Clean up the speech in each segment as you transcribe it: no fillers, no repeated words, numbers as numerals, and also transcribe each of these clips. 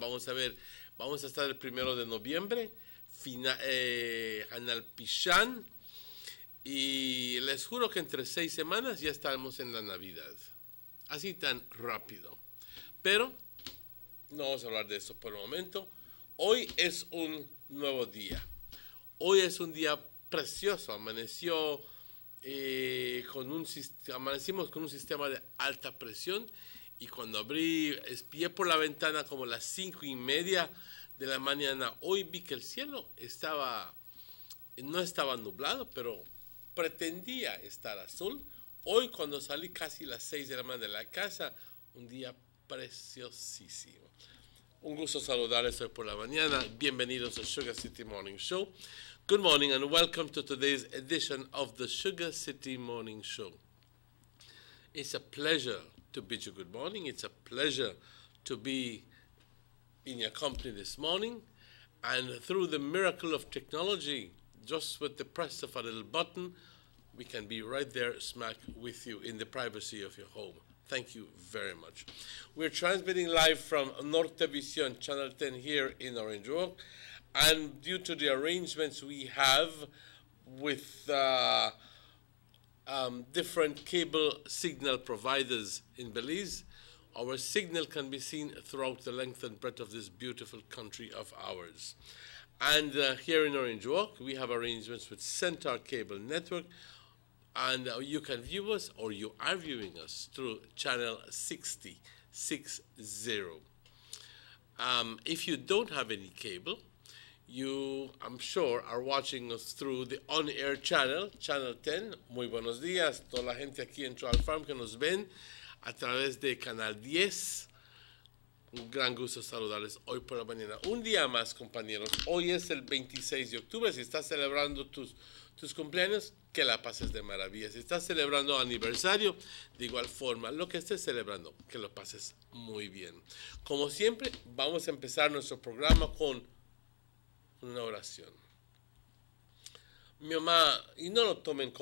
Vamos a ver, vamos a estar el 1 de noviembre, Hanal Pishan, y les juro que entre 6 semanas ya estaremos en la Navidad. Así tan rápido. Pero no vamos a hablar de eso por el momento. Hoy es un nuevo día. Hoy es un día precioso. Amanecimos con un sistema de alta presión, y cuando espié por la ventana como las 5:30 de la mañana, hoy vi que el cielo no estaba nublado, pero pretendía estar azul. Hoy cuando salí casi las 6 de la mañana de la casa, un día preciosísimo. Un gusto saludarles hoy por la mañana. Bienvenidos al Sugar City Morning Show. Good morning and welcome to today's edition of the Sugar City Morning Show. It's a pleasure to bid you good morning. It's a pleasure to be in your company this morning. And through the miracle of technology, just with the press of a little button, we can be right there smack with you in the privacy of your home. Thank you very much. We're transmitting live from Nortevisión, Channel 10 here in Orange Walk. And due to the arrangements we have with different cable signal providers in Belize, our signal can be seen throughout the length and breadth of this beautiful country of ours. And here in Orange Walk, we have arrangements with Centaur Cable Network, and you can view us, or you are viewing us, through channel 60. If you don't have any cable, you, I'm sure, are watching us through the on-air channel 10. Muy buenos días, toda la gente aquí en Troll Farm que nos ven a través de Canal 10. Un gran gusto saludarles hoy por la mañana. Un día más, compañeros. Hoy es el 26 de octubre. Si estás celebrando tus cumpleaños, que la pases de maravilla. Si estás celebrando aniversario, de igual forma, lo que estés celebrando, que lo pases muy bien. Como siempre, vamos a empezar nuestro programa con una oración. Mi mamá, y no lo tomen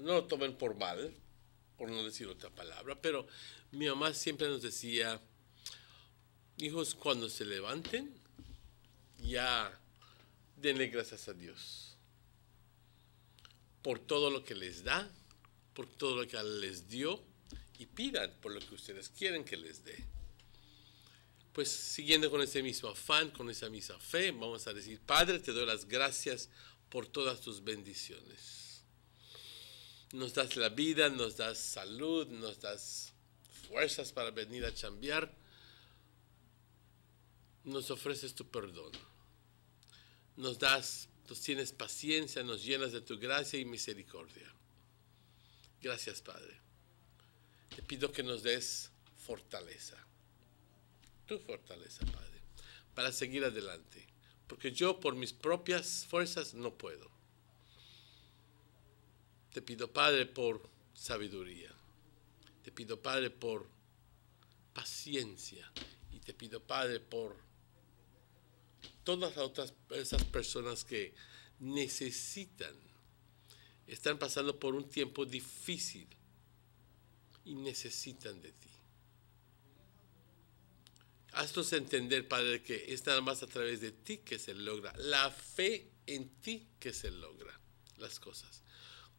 no lo tomen por mal, por no decir otra palabra, pero mi mamá siempre nos decía: hijos, cuando se levanten, ya denle gracias a Dios por todo lo que les da, por todo lo que les dio, y pidan por lo que ustedes quieren que les dé. Pues siguiendo con ese mismo afán, con esa misma fe, vamos a decir: Padre, te doy las gracias por todas tus bendiciones. Nos das la vida, nos das salud, nos das fuerzas para venir a chambear. Nos ofreces tu perdón. Nos tienes paciencia, nos llenas de tu gracia y misericordia. Gracias, Padre. Te pido que nos des fortaleza. Tu fortaleza, Padre, para seguir adelante. Porque yo por mis propias fuerzas no puedo. Te pido, Padre, por sabiduría. Te pido, Padre, por paciencia. Y te pido, Padre, por todas esas personas que están pasando por un tiempo difícil y necesitan de ti. Haznos entender, Padre, que es nada más a través de ti que se logra, la fe en ti que se logra las cosas.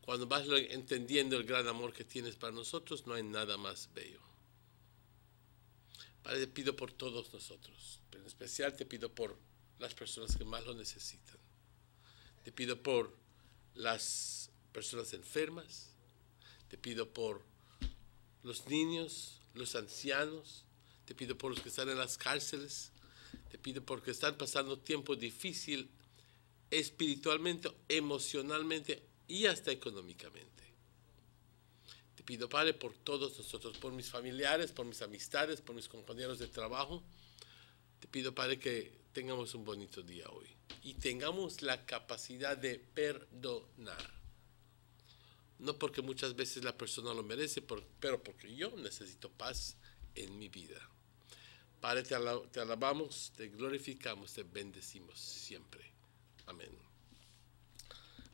Cuando vas entendiendo el gran amor que tienes para nosotros, no hay nada más bello. Padre, te pido por todos nosotros, pero en especial te pido por las personas que más lo necesitan. Te pido por las personas enfermas, te pido por los niños, los ancianos, te pido por los que están en las cárceles, te pido por los que están pasando tiempo difícil espiritualmente, emocionalmente y hasta económicamente. Te pido, Padre, por todos nosotros, por mis familiares, por mis amistades, por mis compañeros de trabajo. Te pido, Padre, que tengamos un bonito día hoy y tengamos la capacidad de perdonar. No porque muchas veces la persona lo merece, pero porque yo necesito paz en mi vida. Padre, te alabamos, te glorificamos, te bendecimos siempre. Amén.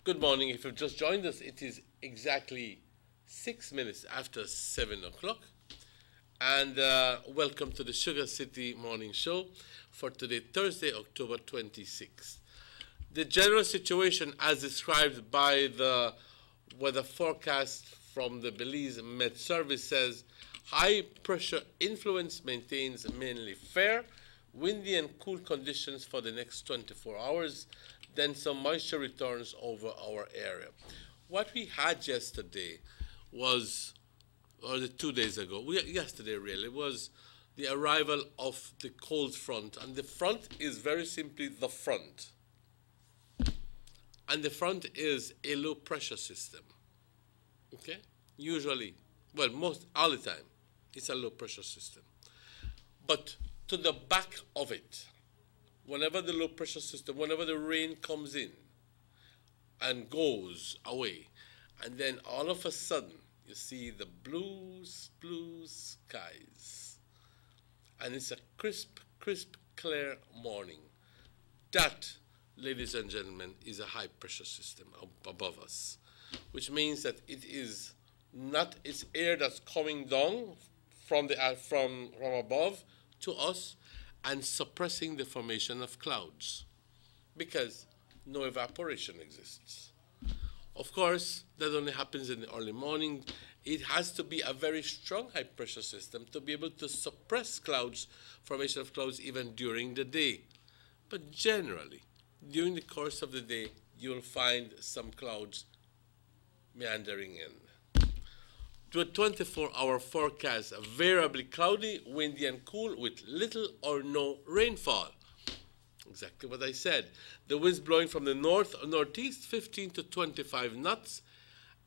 Good morning. If you've just joined us, it is exactly 6 minutes after 7 o'clock. and welcome to the Sugar City Morning Show for today, Thursday, October 26th. The general situation as described by the weather forecast from the Belize Met Service says high pressure influence maintains mainly fair, windy and cool conditions for the next 24 hours, then some moisture returns over our area. What we had yesterday was, or the 2 days ago, yesterday really, was the arrival of the cold front. And the front is very simply the front. And the front is a low pressure system. Okay? Usually, well, all the time, it's a low pressure system. But to the back of it, whenever the low pressure system, whenever the rain comes in and goes away, and then all of a sudden you see the blue skies, and it's a crisp, clear morning. That, ladies and gentlemen, is a high pressure system above us, which means that it is not, it's air that's coming down from above to us and suppressing the formation of clouds because no evaporation exists. Of course, that only happens in the early morning. It has to be a very strong high pressure system to be able to suppress clouds, formation of clouds even during the day. But generally, during the course of the day, you'll find some clouds meandering in. To a 24-hour forecast, variably cloudy, windy and cool with little or no rainfall. Exactly what I said. The winds blowing from the north or northeast, 15 to 25 knots,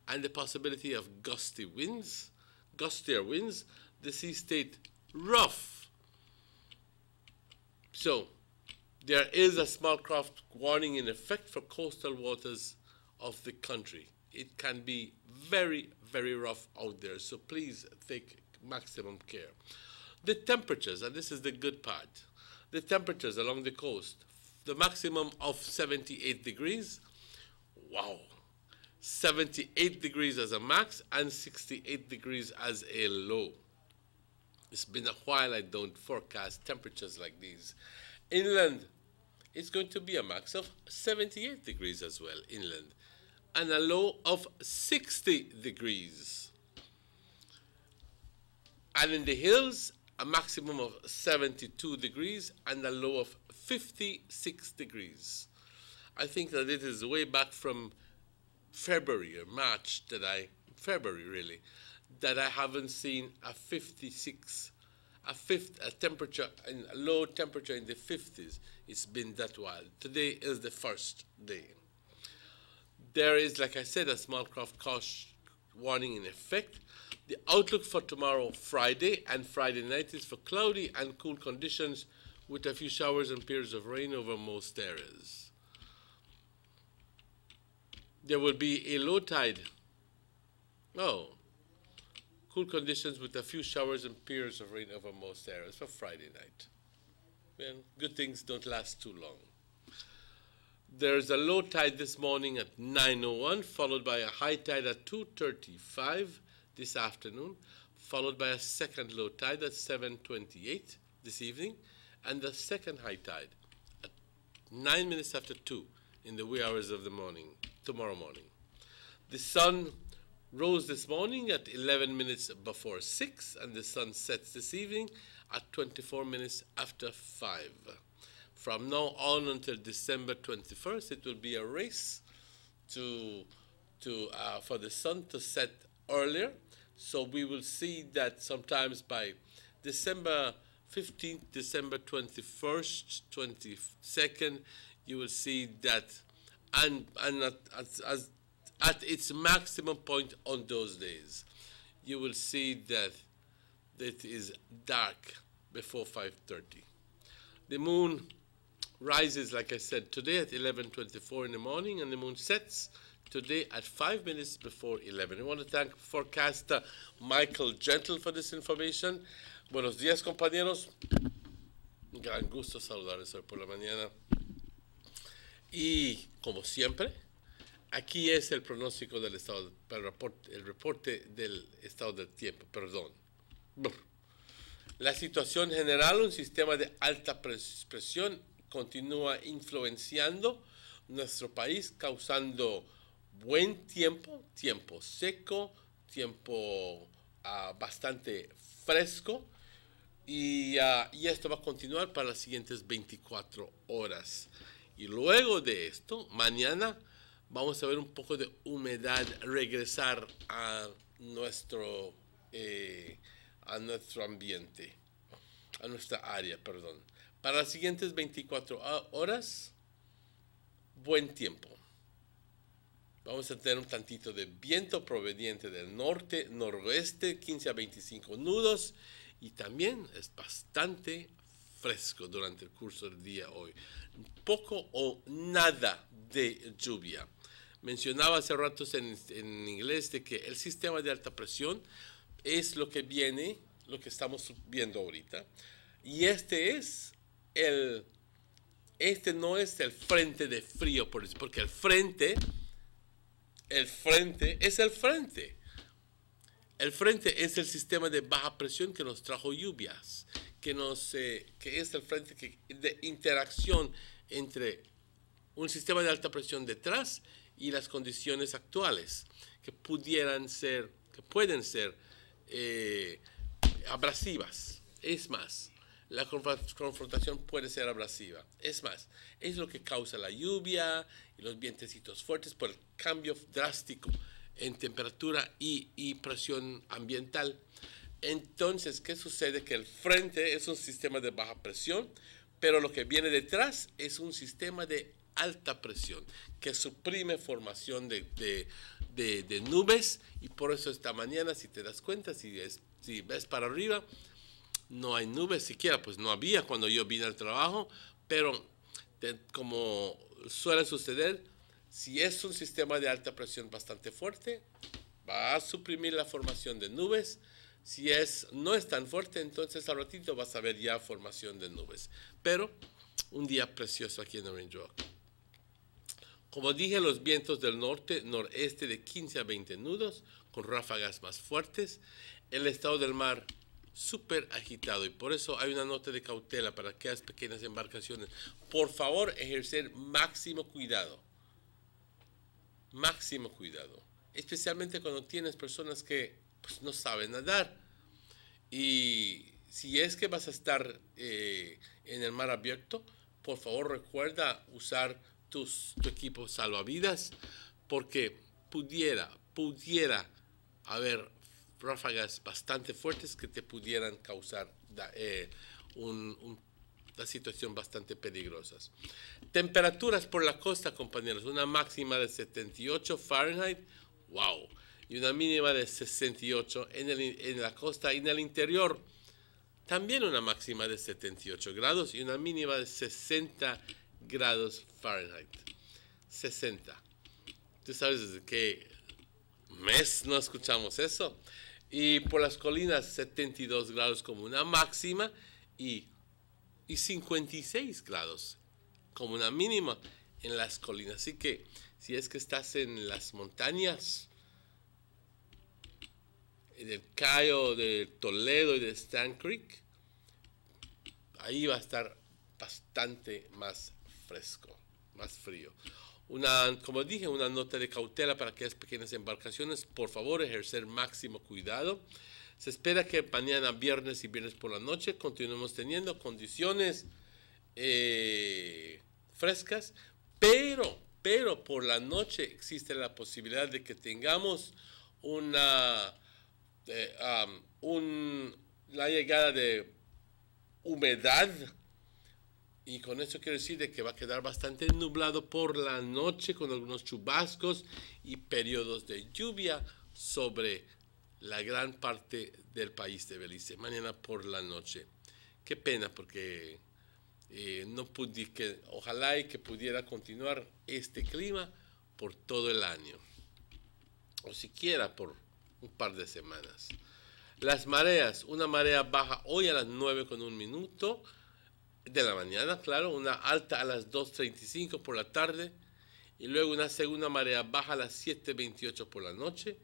and the possibility of gustier winds. The sea state rough. So, there is a small craft warning in effect for coastal waters of the country. It can be very, very rough out there, so please take maximum care. The temperatures, and this is the good part, the temperatures along the coast, the maximum of 78 degrees. Wow. 78 degrees as a max and 68 degrees as a low. It's been a while I don't forecast temperatures like these. Inland, it's going to be a max of 78 degrees as well, inland, and a low of 60 degrees. And in the hills, a maximum of 72 degrees and a low of 56 degrees. I think that it is way back from February or March February really, that I haven't seen a 56, a temperature, a low temperature in the 50s. It's been that while. Today is the first day. There is, like I said, a small craft caution warning in effect. The outlook for tomorrow, Friday, and Friday night is for cloudy and cool conditions with a few showers and periods of rain over most areas. There will be a low tide. Oh, cool conditions with a few showers and periods of rain over most areas for Friday night. Well, good things don't last too long. There's a low tide this morning at 9:01, followed by a high tide at 2:35 this afternoon, followed by a second low tide at 7:28 this evening, and the second high tide at 9 minutes after 2 in the wee hours of the morning, tomorrow morning. The sun rose this morning at 11 minutes before 6, and the sun sets this evening at 24 minutes after 5. From now on until December 21st, it will be a race for the sun to set earlier. So we will see that sometimes by December 15th, December 21st, 22nd, you will see that, and at its maximum point on those days, you will see that it is dark before 5:30. The moon rises, like I said, today at 11:24 in the morning, and the moon sets today at 5 minutes before 11. I want to thank forecaster Michael Gentle for this information. Buenos días, compañeros. Un gran gusto saludarles hoy por la mañana. Y, como siempre, aquí es el pronóstico del estado, el reporte del estado del tiempo, perdón. La situación general, un sistema de alta presión, continúa influenciando nuestro país, causando buen tiempo, tiempo seco, tiempo bastante fresco, y esto va a continuar para las siguientes 24 horas. Y luego de esto, mañana vamos a ver un poco de humedad regresar a nuestro ambiente, a nuestra área, perdón. Para las siguientes 24 horas, buen tiempo. Vamos a tener un tantito de viento proveniente del norte, noroeste, 15 a 25 nudos, y también es bastante fresco durante el curso del día hoy. Poco o nada de lluvia. Mencionaba hace ratos en inglés de que el sistema de alta presión es lo que viene, lo que estamos viendo ahorita, y este no es el frente de frío, porque el frente es el frente. El frente es el sistema de baja presión que nos trajo lluvias, que es el frente de interacción entre un sistema de alta presión detrás y las condiciones actuales, que pueden ser abrasivas. Es más, la confrontación puede ser abrasiva. Es más, es lo que causa la lluvia y los vientecitos fuertes por el cambio drástico en temperatura y presión ambiental. Entonces, ¿qué sucede? Que el frente es un sistema de baja presión, pero lo que viene detrás es un sistema de alta presión que suprime formación de nubes, y por eso esta mañana, si te das cuenta, si ves para arriba, no hay nubes siquiera, pues no había cuando yo vine al trabajo, pero como suele suceder, si es un sistema de alta presión bastante fuerte, va a suprimir la formación de nubes. Si no es tan fuerte, entonces al ratito vas a ver ya formación de nubes. Pero un día precioso aquí en Orange Rock. Como dije, los vientos del norte, noreste de 15 a 20 nudos, con ráfagas más fuertes. El estado del mar súper agitado, y por eso hay una nota de cautela para aquellas pequeñas embarcaciones. Por favor, ejercer máximo cuidado. Máximo cuidado. Especialmente cuando tienes personas que pues, no saben nadar. Y si es que vas a estar en el mar abierto, por favor recuerda usar tu equipo salvavidas, porque pudiera haber ráfagas bastante fuertes que te pudieran causar una situación bastante peligrosa. Temperaturas por la costa, compañeros, una máxima de 78 Fahrenheit, wow, y una mínima de 68 en la costa, y en el interior también una máxima de 78 grados y una mínima de 60 grados Fahrenheit. 60. ¿Tú sabes desde qué mes no escuchamos eso? Y por las colinas 72 grados como una máxima y 56 grados como una mínima en las colinas. Así que si es que estás en las montañas, en el Cayo de Toledo y de Stan Creek, ahí va a estar bastante más fresco, más frío. Como dije, una nota de cautela para aquellas pequeñas embarcaciones. Por favor, ejercer máximo cuidado. Se espera que mañana viernes y viernes por la noche continuemos teniendo condiciones frescas, pero por la noche existe la posibilidad de que tengamos la llegada de humedad, y con eso quiero decir de que va a quedar bastante nublado por la noche, con algunos chubascos y periodos de lluvia sobre la gran parte del país de Belice mañana por la noche. Qué pena, porque ojalá y que pudiera continuar este clima por todo el año, o siquiera por un par de semanas. Las mareas, una marea baja hoy a las 9:01 de la mañana, claro, una alta a las 2:35 por la tarde, y luego una segunda marea baja a las 7:28 por la noche,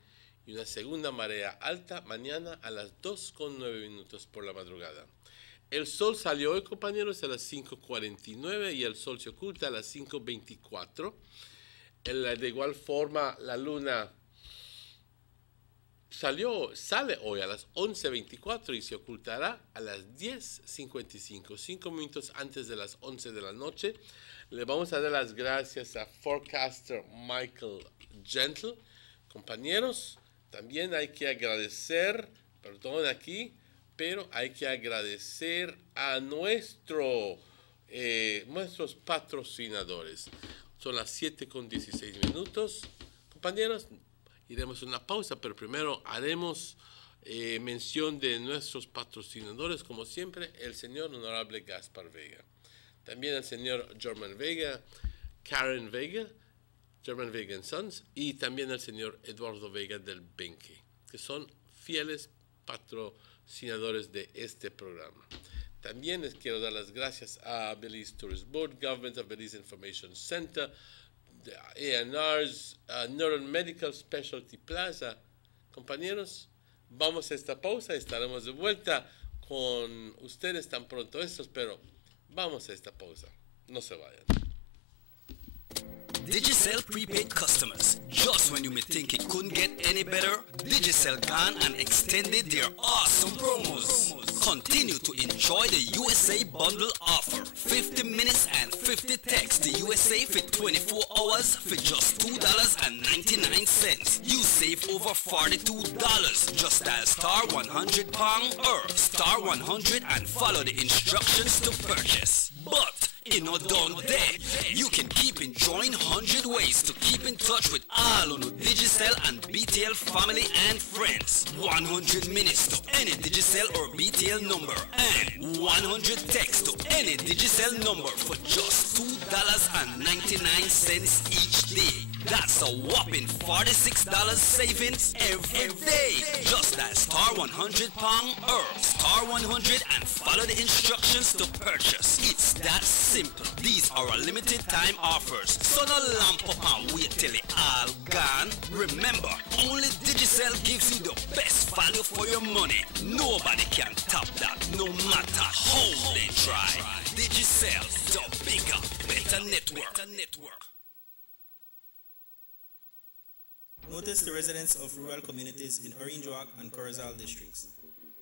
y una segunda marea alta mañana a las 2:09 por la madrugada. El sol salió hoy, compañeros, a las 5:49 y el sol se oculta a las 5:24. De igual forma, la luna sale hoy a las 11:24 y se ocultará a las 10:55, 5 minutos antes de las 11 de la noche. Le vamos a dar las gracias a forecaster Michael Gentle. Compañeros, también hay que agradecer, perdón aquí, pero hay que agradecer a nuestros patrocinadores. Son las 7:16. Compañeros, iremos a una pausa, pero primero haremos mención de nuestros patrocinadores, como siempre, el señor honorable Gaspar Vega. También el señor German Vega, Karen Vega, German Vega Sons, y también el señor Eduardo Vega del Benque, que son fieles patrocinadores de este programa. También les quiero dar las gracias a Belize Tourist Board, Government of Belize Information Center, A&R's, Northern Medical Specialty Plaza. Compañeros, vamos a esta pausa, estaremos de vuelta con ustedes tan pronto estos, pero vamos a esta pausa, no se vayan. Digicel prepaid customers. Just when you may think it couldn't get any better, Digicel gone and extended their awesome promos. Continue to enjoy the USA bundle offer. 50 minutes and 50 texts to USA for 24 hours for just $2.99. You save over $42. Just dial *100# or *100 and follow the instructions to purchase. But not done there. You can keep enjoying 100 ways to keep in touch with all of the Digicel and BTL family and friends. 100 minutes to any Digicel or BTL number and 100 texts to any Digicel number for just $2.99 each day. That's a whopping $46 savings every day. Just dial *100# or *100 and follow the instructions to purchase. It's that simple. These are a limited time offers, so no lamp up and wait till it all gone. Remember, only Digicel gives you the best value for your money. Nobody can top that, no matter how they try. Digicel, the bigger, better network. Notice the residents of rural communities in Orange Walk and Corozal districts.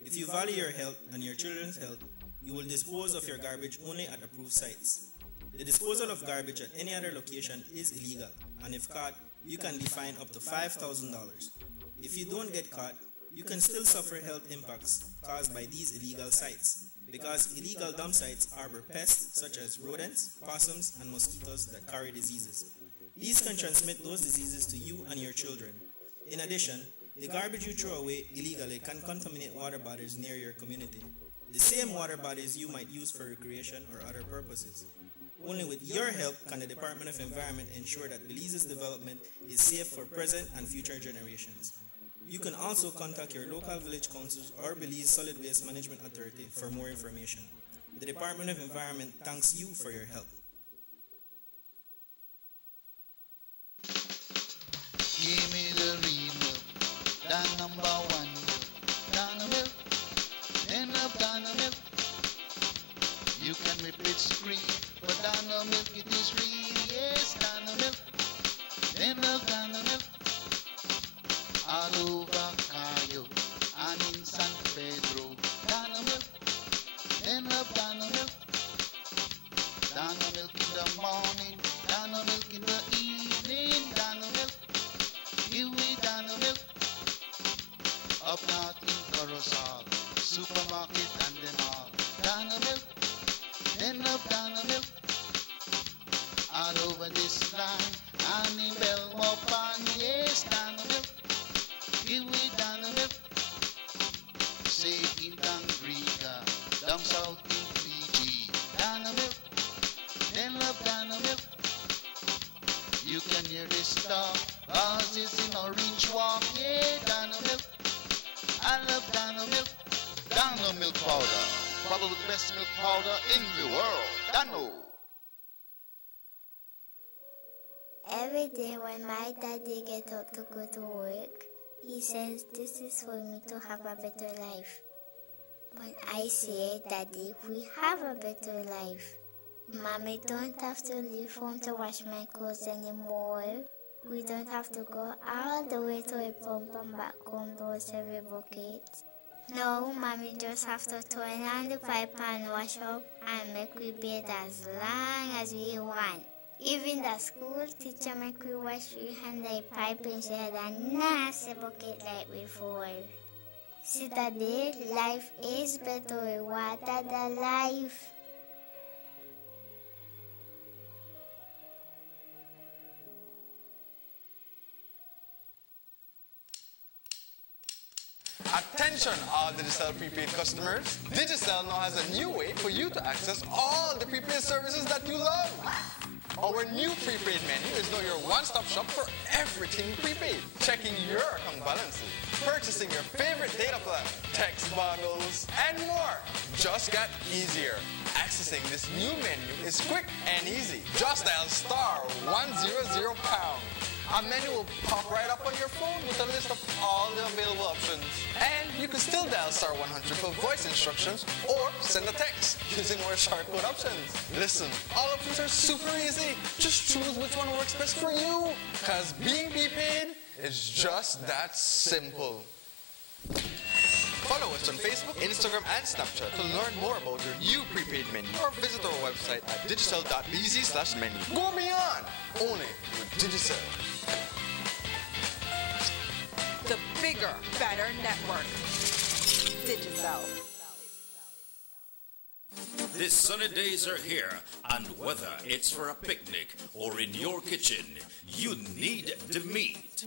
If you value your health and your children's health, you will dispose of your garbage only at approved sites. The disposal of garbage at any other location is illegal, and if caught, you can be fined up to $5,000. If you don't get caught, you can still suffer health impacts caused by these illegal sites, because illegal dump sites harbor pests such as rodents, possums, and mosquitoes that carry diseases. These can transmit those diseases to you and your children. In addition, the garbage you throw away illegally can contaminate water bodies near your community. The same water bodies you might use for recreation or other purposes. Only with your help can the Department of Environment ensure that Belize's development is safe for present and future generations. You can also contact your local village councils or Belize Solid Waste Management Authority for more information. The Department of Environment thanks you for your help. Give me the real milk, the number one milk, Donna milk, enough Donna milk. You can whip it scream, but Donna milk it is real, yes, Donna milk, enough Donna milk. All over Cayo and in San Pedro, Donna milk, enough Donna milk. Donna milk in the morning, Donna milk in the evening, Donna milk. You eat Donna milk. Up north in Corozal, supermarket and them all. Donna milk, enough Donna milk. All over this land, and in Belmopan, yes, Donna milk. You eat Donna milk. Say in Tangriga, down south in Fiji, Donna milk, enough Donna milk. You can hear this stuff, cause it's in Orange Walk, yeah, Donna milk. I love Donna milk. Donna milk powder, probably the best milk powder in the world. Dano. Every day when my daddy get up to go to work, He says this is for me to have a better life. But I say, Daddy, we have a better life. Mommy don't have to leave home to wash my clothes anymore. We don't have to go all the way to a pump and back home to wash every bucket. No, Mommy just have to turn on the pipe and wash up and make we bathe as long as we want. Even the school teacher make we wash we hand the pipe instead of nasty bucket like before. See, Daddy, life is better with water than life. Attention all Digicel prepaid customers. Digicel now has a new way for you to access all the prepaid services that you love. Our new prepaid menu is now your one-stop shop for everything prepaid. Checking your account balances, purchasing your favorite data plan, text bundles, and more. Just got easier. Accessing this new menu is quick and easy. Just dial *100#. A menu will pop right up on your phone with a list of all the available options. And you can still dial *100 for voice instructions or send a text using our shortcode options. Listen, all options are super easy. Just choose which one works best for you. Because being prepaid is just that simple. Follow us on Facebook, Instagram, and Snapchat to learn more about your new prepaid menu or visit our website at digicel.bz/menu. Go beyond! Only with Digicel. The bigger, better network. Digicel. The sunny days are here, and whether it's for a picnic or in your kitchen, you need the meat.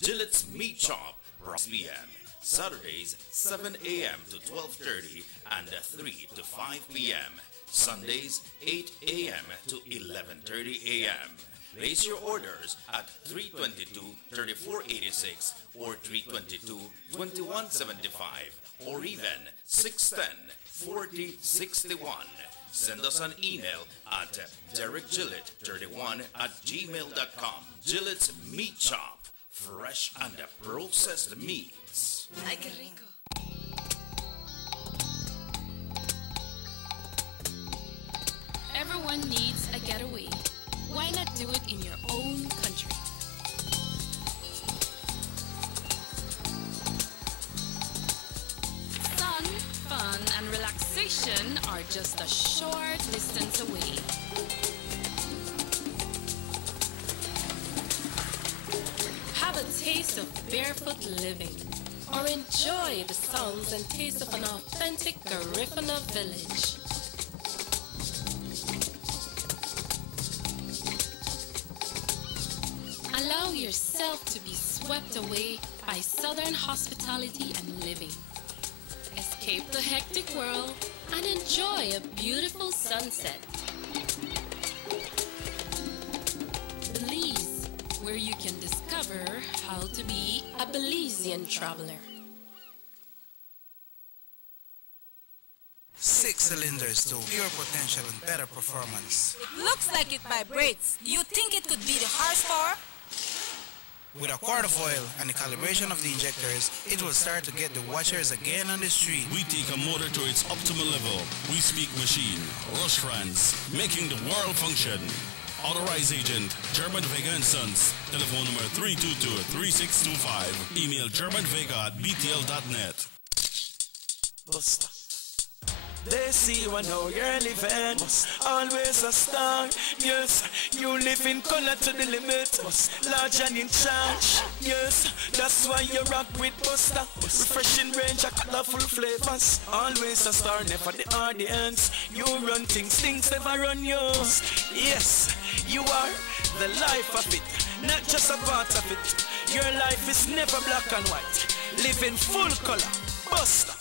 Gillette's Meat Chop, 6 p.m. Saturdays, 7 a.m. to 12:30 and 3 to 5 p.m. Sundays, 8 a.m. to 11:30 a.m. Place your orders at 322-3486 or 322-2175 or even 610-4061. Send us an email at derekgillett31@gmail.com. Gillette's Meat Chop, fresh and processed meats. Ay, qué rico. Everyone needs a getaway. Why not do it in your own country? Sun, fun, and relaxation are just a short distance away. Have a taste of barefoot living, or enjoy the sounds and taste of an authentic Garifuna village. Allow yourself to be swept away by Southern hospitality and living. Escape the hectic world and enjoy a beautiful sunset. Belize, where you can discover how to be a Belizean traveler. 6 cylinders to pure potential and better performance. It looks like it vibrates. Do you think it could be the horsepower? With a quart of oil and the calibration of the injectors, it will start to get the watchers again on the street. We take a motor to its optimal level. We speak machine, Rush France, making the world function. Authorized agent, German Vega & Sons. Telephone number 322-3625. Email germanvega@btl.net. Buster. They see you and how you're living. Always a star. Yes, you live in color to the limit. Large and in charge. Yes, that's why you rock with Buster. Refreshing range of colorful flavors. Always a star, never the audience. You run things never run you. Yes, you are the life of it, not just a part of it. Your life is never black and white. Live in full color. Buster.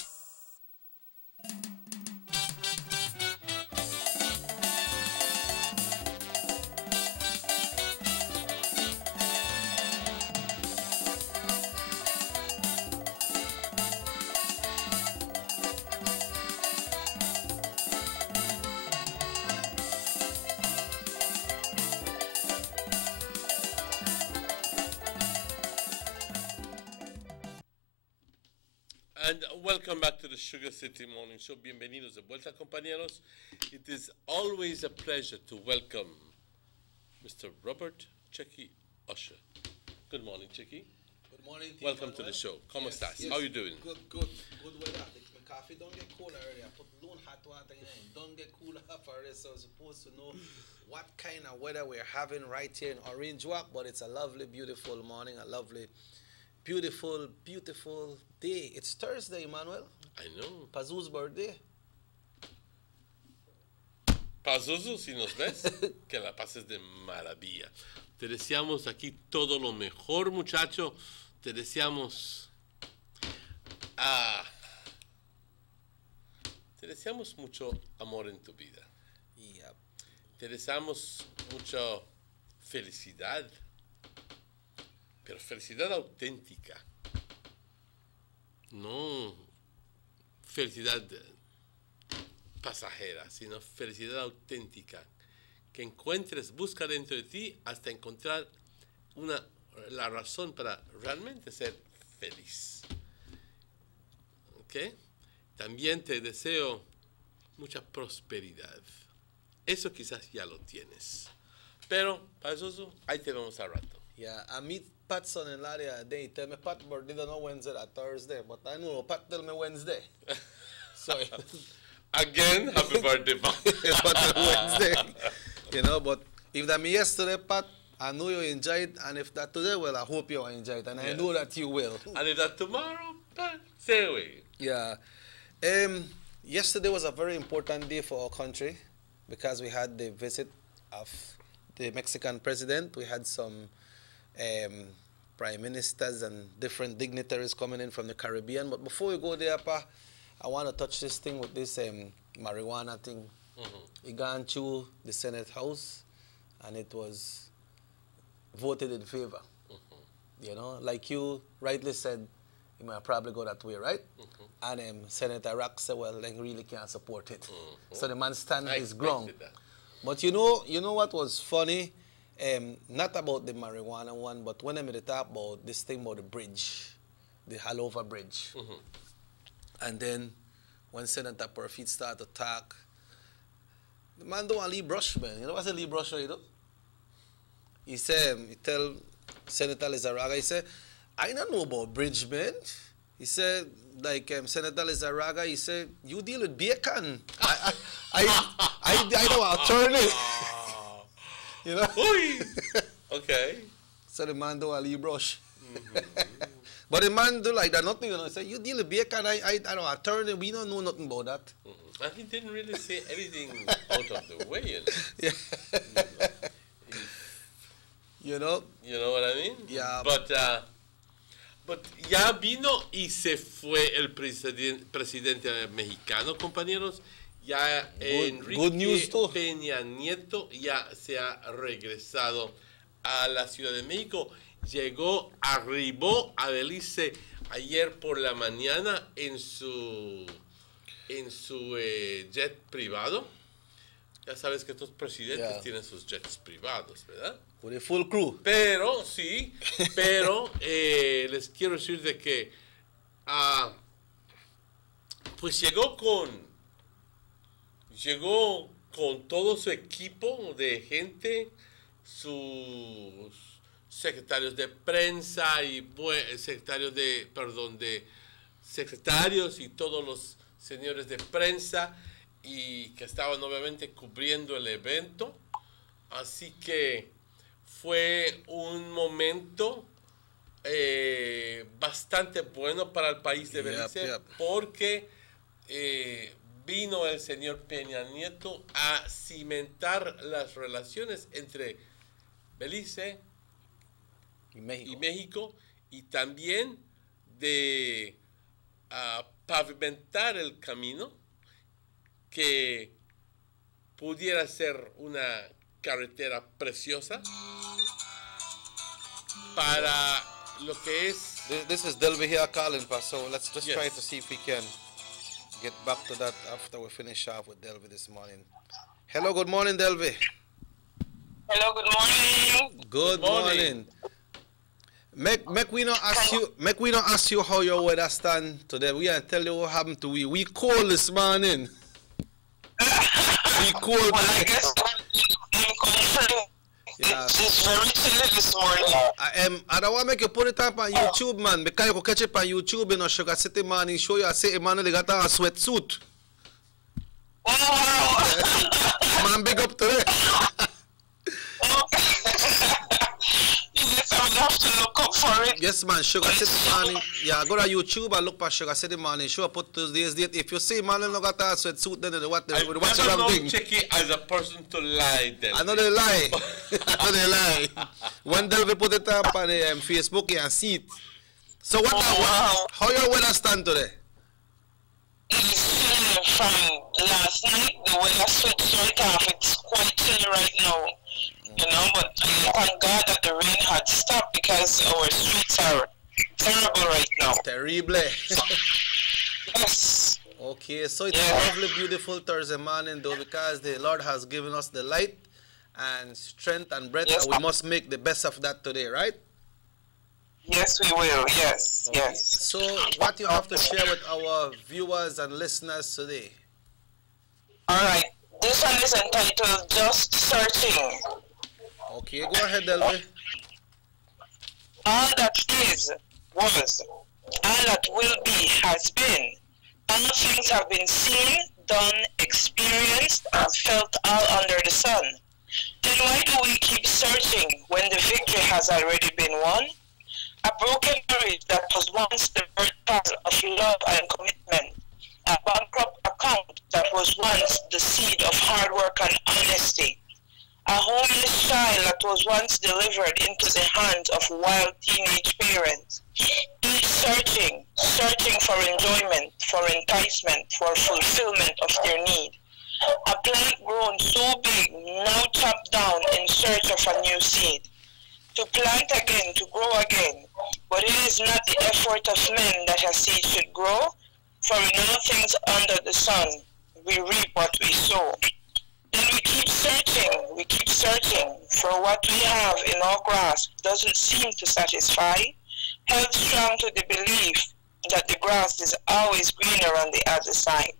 And welcome back to the Sugar City Morning Show. Bienvenidos de vuelta, compañeros. It is always a pleasure to welcome Mr. Robert Checky Usher. Good morning, Checky. Good morning. Welcome to the show. ¿Cómo estás? How are you doing? Good weather. My coffee don't get cold already. I put loon hot water in it. Don't get cool up already. So I'm supposed to know what kind of weather we're having right here in Orange Walk. But it's a lovely, beautiful morning. A lovely, beautiful, beautiful day. It's Thursday, Emmanuel. I know. Pazu's birthday. Pazuzu, si nos ves, que la pases de maravilla. Te deseamos aquí todo lo mejor, muchacho. Te deseamos mucho amor en tu vida. Yep. Te deseamos mucha felicidad, pero felicidad auténtica. No felicidad pasajera, sino felicidad auténtica. Que encuentres, busca dentro de ti hasta encontrar la razón para realmente ser feliz. ¿Ok? También te deseo mucha prosperidad. Eso quizás ya lo tienes. Pero, para eso, ahí te vemos al rato. Yeah, I meet Pat's son-in-law the other day. He tell me Pat birthday don't know Wednesday or Thursday, but I know Pat tell me Wednesday. So again, happy birthday, Pat. Wednesday. You know, but if that me yesterday, Pat, I know you enjoy it, and if that today, well, I hope you enjoy it, and I know that you will. And if that tomorrow, Pat, stay away. Yeah. Yesterday was a very important day for our country because we had the visit of the Mexican president. We had some prime ministers and different dignitaries coming in from the Caribbean. But before we go there, Pa, I want to touch this thing with this marijuana thing. Mm-hmm. It gone through the Senate House, and it was voted in favor. Mm-hmm. You know, like you rightly said, it might probably go that way, right? Mm-hmm. And Senator Rock said, well, they really can't support it. Mm-hmm. So the man stand his ground. But you know what was funny? Not about the marijuana one, but when I made it talk about this thing about the bridge, the Halover Bridge. Mm-hmm. And then when Senator Perfit started to talk, the man don't want Lee Brush, man. You know what's a Lee Brush, you know? He said, he tell Senator Lizarraga, he said, I don't know about bridge, man. He said, like Senator Lizarraga, he said, you deal with bacon. I don't want to turn it. You know? Okay. So the man do a Lee Brush. Mm-hmm. But the man do like that, nothing, you know. He said, you deal with bacon, I don't want to turn it. We don't know nothing about that. Mm-hmm. And he didn't really say anything out of the way, you know. Yeah. You know? You know what I mean? Yeah. But ya vino y se fue el presidente mexicano, compañeros. Ya Enrique Peña Nieto ya se ha regresado a la Ciudad de México. Arribó a Belice ayer por la mañana en su jet privado. Ya sabes que estos presidentes tienen sus jets privados, ¿verdad? With a full crew. Pero, sí, les quiero decir de que pues llegó con todo su equipo de gente, sus secretarios de prensa y secretarios y todos los señores de prensa y que estaban obviamente cubriendo el evento. Así que fue un momento bastante bueno para el país de Belice porque vino el señor Peña Nieto a cimentar las relaciones entre Belice y México y también de pavimentar el camino que pudiera ser una carretera preciosa para lo que es. This is Delvi here calling, so let's just try to see if we can get back to that after we finish off with Delvi this morning. Hello, good morning, Delvi. Hello, good morning. Good morning. Make we not ask you how your weather stand today. We gonna tell you what happened to we. We cold this morning. We cold. Well, I guess it's very chilly this morning. I don't want to make you put it up on YouTube, man, because you can catch it on YouTube in a Sugar City Morning Show. You say, man, they got a sweatsuit. Oh, man, big up to it. Yes, I would have to look up for it. Yes, man, Sugar City Morning. Yeah, go to YouTube and look for Sugar City Morning Show. Put today's date. If you see man, you got a sweatsuit, then they watch the wrong thing. Check it as a person to lie. Then I know they lie. I know they lie. When they put it up on Facebook, you can see it. So what? How your weather stand today? It's from last night. The weather switched right off. It's quite chilly right now. You know, but thank God that the rain had stopped because our streets are terrible right now. Terrible. Yes. Okay, so it's a lovely, beautiful Thursday morning though, because the Lord has given us the light and strength and breath, and we must make the best of that today, right? Yes, we will. Yes, okay. yes. So what you have to share with our viewers and listeners today? All right. This one is entitled Just Searching. Okay, go ahead, Delby. All that is, was, all that will be, has been. All things have been seen, done, experienced, and felt all under the sun. Then why do we keep searching when the victory has already been won? A broken marriage that was once the birthplace of love and commitment. A bankrupt account that was once the seed of hard work and honesty. A homeless child that was once delivered into the hands of wild teenage parents. Each searching for enjoyment, for enticement, for fulfillment of their need. A plant grown so big, now chopped down in search of a new seed. To plant again, to grow again. But it is not the effort of men that a seed should grow, for in all things under the sun, we reap what we sow. Then we keep searching, for what we have in our grasp doesn't seem to satisfy, held strong to the belief that the grass is always greener on the other side.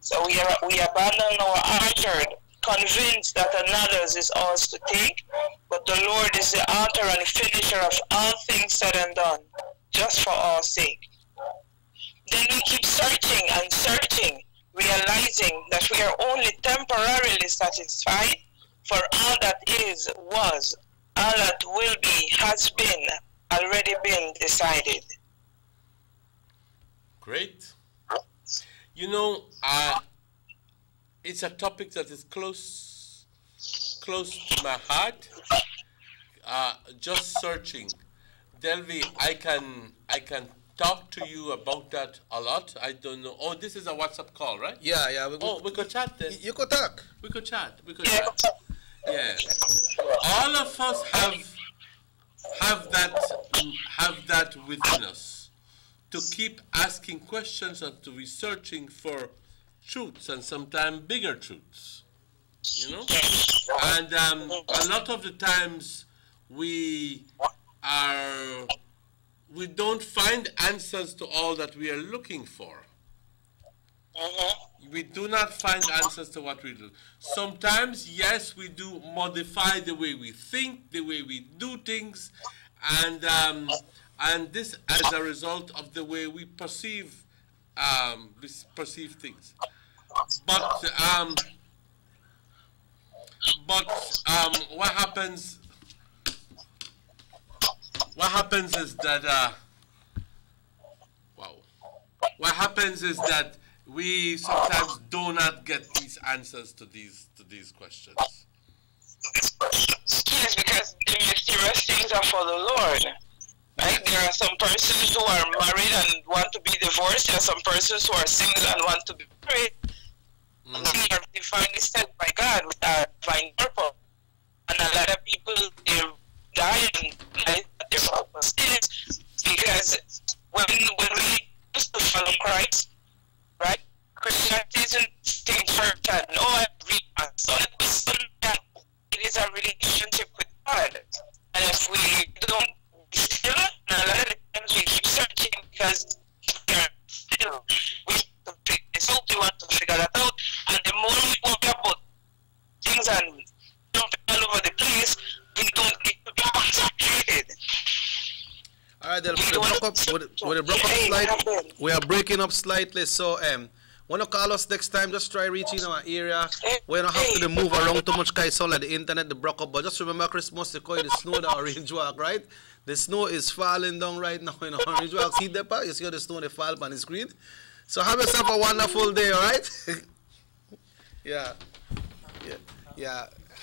So we abandon our orchard, convinced that another's is ours to take, but the Lord is the author and finisher of all things said and done, just for our sake. Then we keep searching and searching, realizing that we are only temporarily satisfied, for all that is, was, all that will be, has been, already been decided. Great. You know, it's a topic that is close to my heart. Just searching. Delby, I can talk to you about that a lot. I don't know. Oh, this is a WhatsApp call, right? Yeah. We could chat then. You could talk. We could chat. Yeah. All of us have that within us, to keep asking questions and to be searching for truths, and sometimes bigger truths. You know? And a lot of the times we don't find answers to all that we are looking for. We do not find answers to what we do. Sometimes, yes, we do modify the way we think, the way we do things, and this as a result of the way we perceive things. But what happens? What happens is that What happens is that we sometimes do not get these answers to these questions. Yes, because the mysterious things are for the Lord. Right? There are some persons who are married and want to be divorced. There are some persons who are single and want to be married. We are divinely set by God with our divine purpose. And a lot of people, they die and realize what their purpose is, because when we used to follow Christ, right? Christianity isn't staying church and I read my son. It is a relationship with God. And if we don't be still Adele, we are breaking up slightly. So, when you call us next time, just try reaching our area. We don't have to move around too much, guys. So like the internet, the broke up. But just remember Christmas, the snow, the Orange Walk, right? The snow is falling down right now in Orange Walk. See the part? You see the snow, they fall on the screen. So have yourself a wonderful day, all right? Yeah,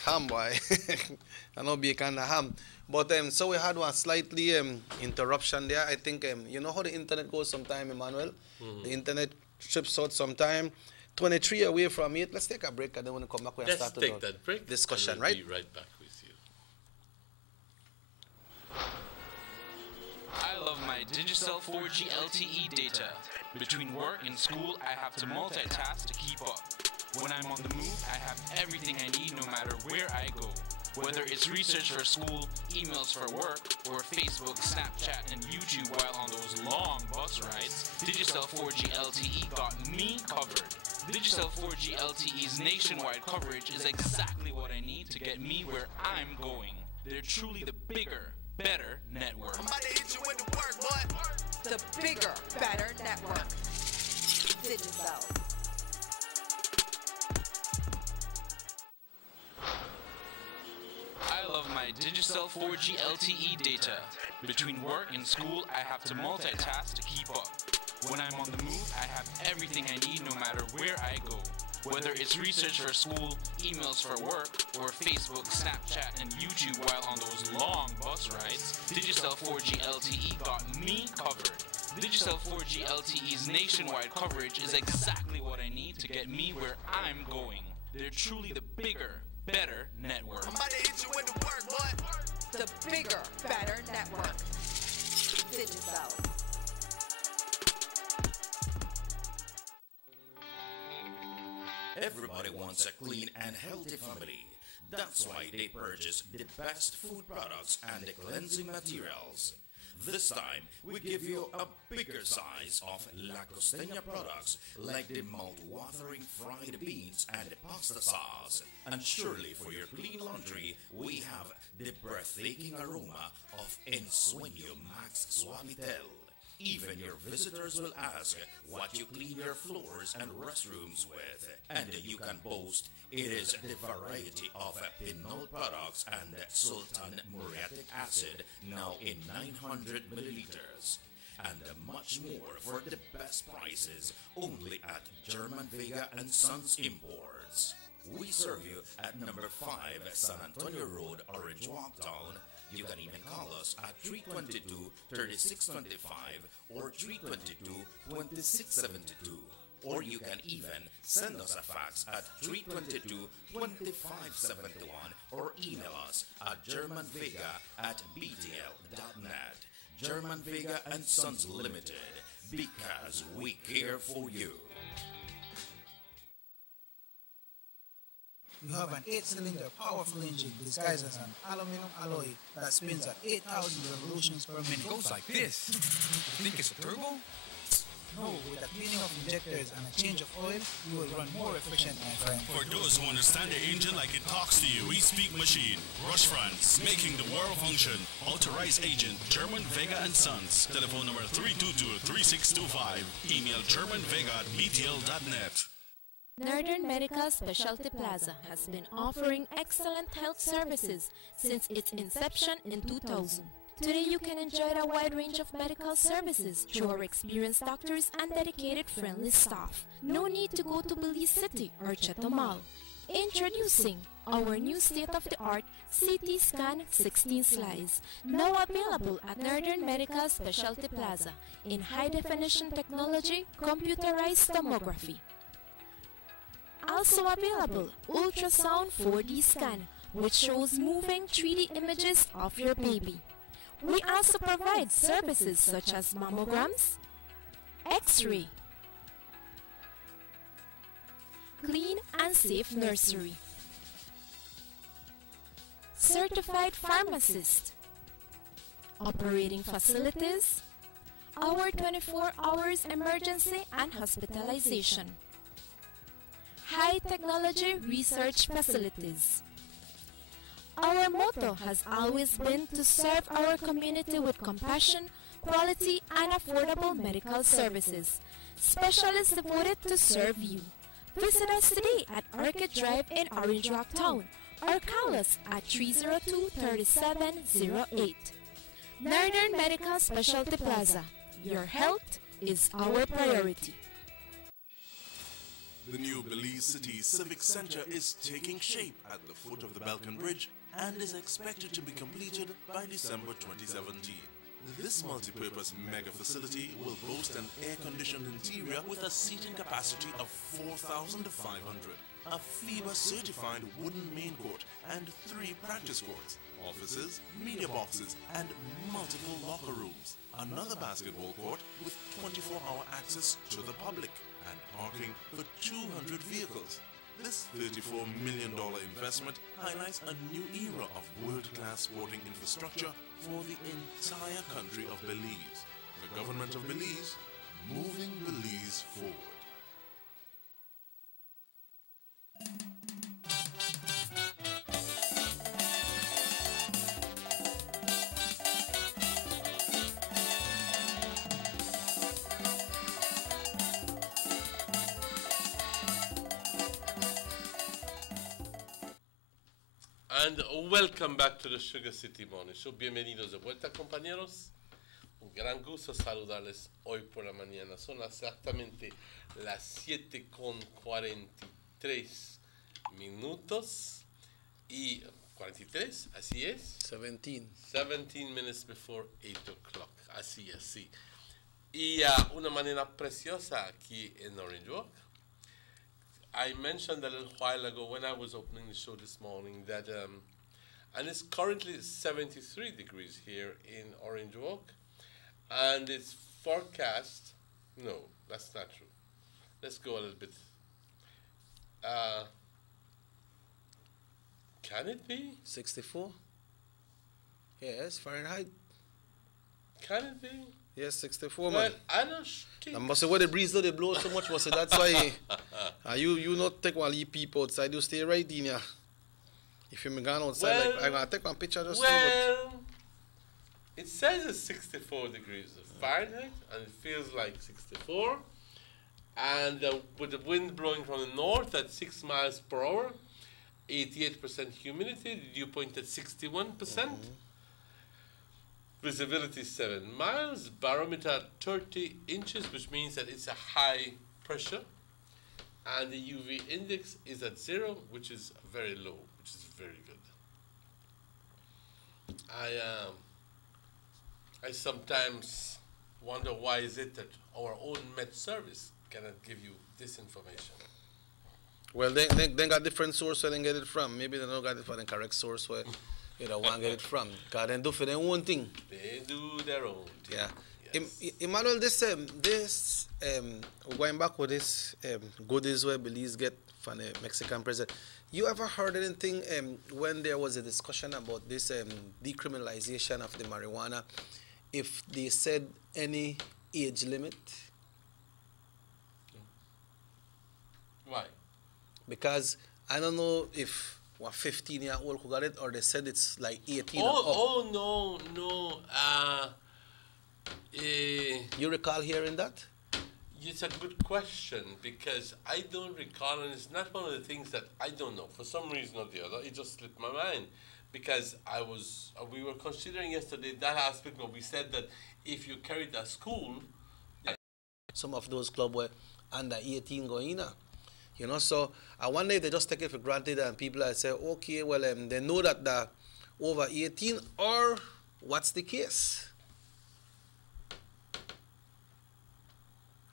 ham, boy. I know bacon and ham. But so we had one slightly interruption there. I think you know how the internet goes sometime, Emmanuel. The internet trips out sometime. 23 away from it. Let's take a break and then when we come back we start that break discussion, and we'll right? Be right back with you. I love my Digicel 4G LTE data. Between work and school, I have to multitask to keep up. When I'm on the move, I have everything I need no matter where I go. Whether it's research for school, emails for work, or Facebook, Snapchat, and YouTube while on those long bus rides, Digicel 4G LTE got me covered. Digicel 4G LTE's nationwide coverage is exactly what I need to get me where I'm going. They're truly the bigger, better network. I'm about to hit you with the work, boy. The bigger, better network. Digicel. I love my Digicel 4G LTE data. Between work and school, I have to multitask to keep up. When I'm on the move, I have everything I need no matter where I go. Whether it's research for school, emails for work, or Facebook, Snapchat, and YouTube while on those long bus rides, Digicel 4G LTE got me covered. Digicel 4G LTE's nationwide coverage is exactly what I need to get me where I'm going. They're truly the bigger, better network. I'm about to hit you with the work, boy. The bigger, better network. Digicel. Everybody wants a clean and healthy family. That's why they purchase the best food products and the cleansing materials. This time, we give you a bigger size of La Costeña products like the mouth-watering fried beans and pasta sauce. And surely for your clean laundry, we have the breathtaking aroma of Ensueño Max Suavitel. Even your visitors will ask what you clean your floors and restrooms with. And you can boast it is the variety of Pinol products and Sultan muriatic acid now in 900 milliliters. And much more for the best prices only at German Vega and Sons Imports. We serve you at number 5 San Antonio Road, Orange Walk Town. You can even call us at 322-3625 or 322-2672. Or you can even send us a fax at 322-2571 or email us at germanvega@btl.net. German Vega and Sons Limited, because we care for you. You have an 8-cylinder powerful engine disguised as an aluminum alloy that spins at 8,000 revolutions per minute. It goes like this. You think it's a turbo? No, with a cleaning of injectors and a change of oil, you will run more efficient, my friend. For those who understand the engine like it talks to you, we speak machine. Rush France, making the world function. Authorized agent, German Vega and Sons. Telephone number 322-3625. Email germanvega@btl.net. Northern Medical Specialty Plaza has been offering excellent health services since its inception in 2000. Today you can enjoy a wide range of medical services through our experienced doctors and dedicated friendly staff. No need to go to Belize City or Chatham Mall. Introducing our new state-of-the-art CT Scan 16 slice, now available at Northern Medical Specialty Plaza in high-definition technology, computerized tomography. Also available, ultrasound 4D scan, which shows moving 3D images of your baby. We also provide services such as mammograms, X-ray, clean and safe nursery, certified pharmacist, operating facilities, our 24 hours emergency and hospitalization, high technology research facilities. Our motto has always been to serve our community with compassion, quality and affordable medical services. Specialists devoted to serve you. Visit us today at Orchid Drive in Orange Rock Town or call us at 302-3708. Northern Medical Specialty Plaza. Your health is our priority. The new Belize City Civic Center is taking shape at the foot of the Balkan Bridge and is expected to be completed by December 2017. This multi-purpose mega facility will boast an air-conditioned interior with a seating capacity of 4,500, a FIBA-certified wooden main court and 3 practice courts, offices, media boxes, and multiple locker rooms. Another basketball court with 24-hour access to the public and parking for 200 vehicles. This $34 million investment highlights a new era of world-class sporting infrastructure for the entire country of Belize. The government of Belize, moving Belize forward. And welcome back to the Sugar City Morning Show. Bienvenidos de vuelta, compañeros. Un gran gusto saludarles hoy por la mañana. Son exactamente las 7:43 minutos. Y 43, así es. 17 minutes before 8 o'clock. Así es, sí. Y una manera preciosa aquí en Orange Walk. I mentioned a little while ago when I was opening the show this morning that, and it's currently 73 degrees here in Orange Walk, and it's forecast, no, that's not true. Let's go a little bit. Can it be? 64? Yes, Fahrenheit. Can it be? Yes, 64, Well, man. I don't think. I must say, where the breeze though, they blow so much, must say, that's why you not take one of you people outside, you stay right in here. If you're gone outside, Well, like, I'm going to take one picture just Well, it says it's 64 degrees Fahrenheit, and it feels like 64. And with the wind blowing from the north at 6 miles per hour, 88% humidity, the dew point at 61%. Visibility 7 miles, barometer at 30 inches, which means that it's a high pressure. And the UV index is at 0, which is very low, which is very good. I sometimes wonder why is it that our own Met Service cannot give you this information. Well, they got different source where they get it from. Maybe they don't got it from the correct source where you don't want to get it from. Because they do for their own thing. They do their own thing. Yeah. Yes. Emmanuel, going back with this goodies where Belize get from the Mexican president, you ever heard anything when there was a discussion about this decriminalization of the marijuana, if they said any age limit? Why? Because I don't know if 15-year-old who got it, or they said it's like 18 Oh, no. You recall hearing that? It's a good question, because I don't recall, and it's not one of the things that I don't know. For some reason or the other, it just slipped my mind. Because we were considering yesterday that aspect where we said that if you carried a school... Some of those clubs were under 18 going in. You know, so I wonder if they just take it for granted and people say, okay, well, they know that they're over 18, or what's the case?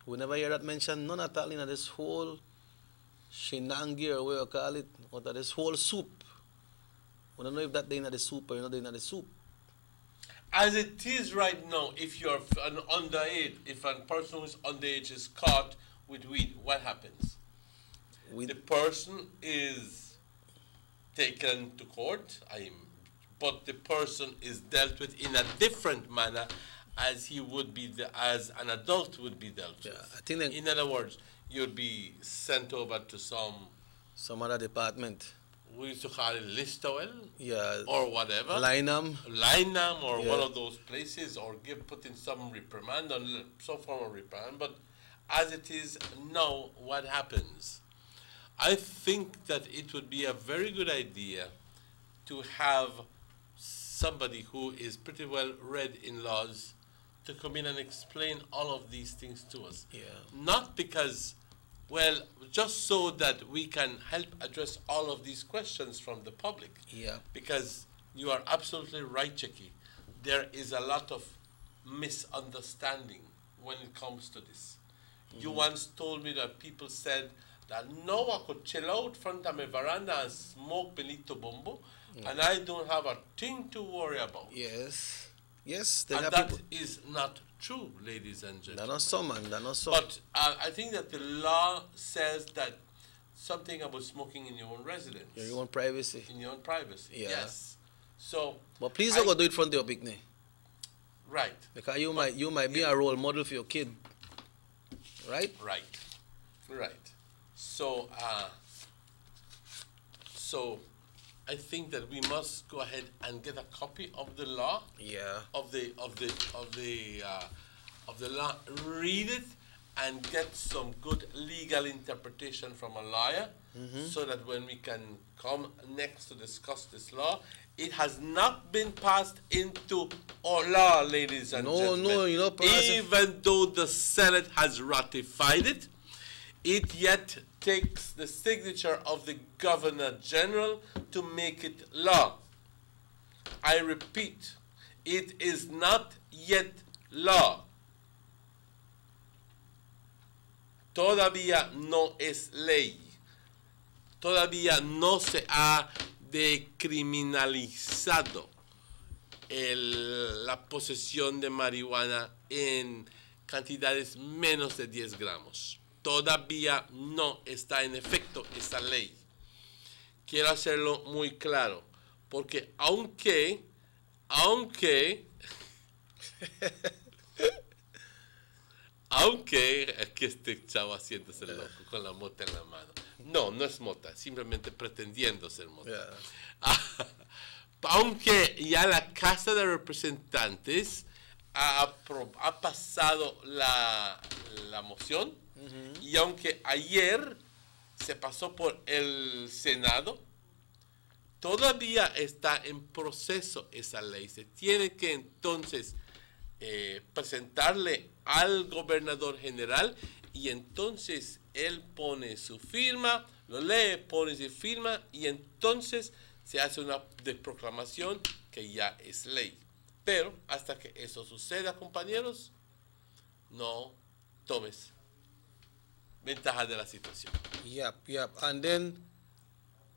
We never hear that mentioned, none at all in this whole shenanigans, or what you call it, or this whole soup. We don't know if that they're in the soup or you're not in the soup. As it is right now, if you're an underage, if a person who's underage is caught with weed, what happens? The person is taken to court, but the person is dealt with in a different manner as he would be, as an adult would be dealt with. I think in other words, you'd be sent over to some other department. we used to call it Listowel, Yeah. or whatever. Linam. Linam, or Yeah. one of those places, or put in some reprimand, or some form of reprimand. But as it is now, what happens? I think that it would be a very good idea to have somebody who is pretty well read in laws to come in and explain all of these things to us. Yeah. Not because, well, just so that we can help address all of these questions from the public. Yeah. Because you are absolutely right, Chicky. There is a lot of misunderstanding when it comes to this. You once told me that people said that no, I could chill out front of my veranda and smoke Benito Bombo, and I don't have a thing to worry about. Yes. Yes. And that is not true, ladies and gentlemen. That not so, man. That not so. But I think that the law says that something about smoking in your own residence. Your own privacy. In your own privacy. Yeah. Yes. So. But please don't go do it front of your picnic. Right. Because you might be a role model for your kid. Right? Right. Right. So I think that we must go ahead and get a copy of the law. Yeah. Of the law. Read it and get some good legal interpretation from a lawyer, so that when we can come next to discuss this law, it has not been passed into our law, ladies and gentlemen. No, you know, even though the Senate has ratified it, it yet takes the signature of the Governor General to make it law. I repeat, it is not yet law. Todavía no es ley. Todavía no se ha decriminalizado la posesión de marihuana en cantidades menos de 10 gramos. Todavía no está en efecto esa ley. Quiero hacerlo muy claro, porque aunque aquí este chavo haciéndose loco con la mota en la mano. No, no es mota, simplemente pretendiendo ser mota. Aunque ya la Casa de Representantes ha pasado la moción, y aunque ayer se pasó por el Senado, todavía está en proceso esa ley. Se tiene que entonces presentarle al gobernador general, y entonces él pone su firma, lo lee, pone su firma, y entonces se hace una proclamación que ya es ley. Pero hasta que eso suceda, compañeros, no tomes ventaja de la situación. Yep. And then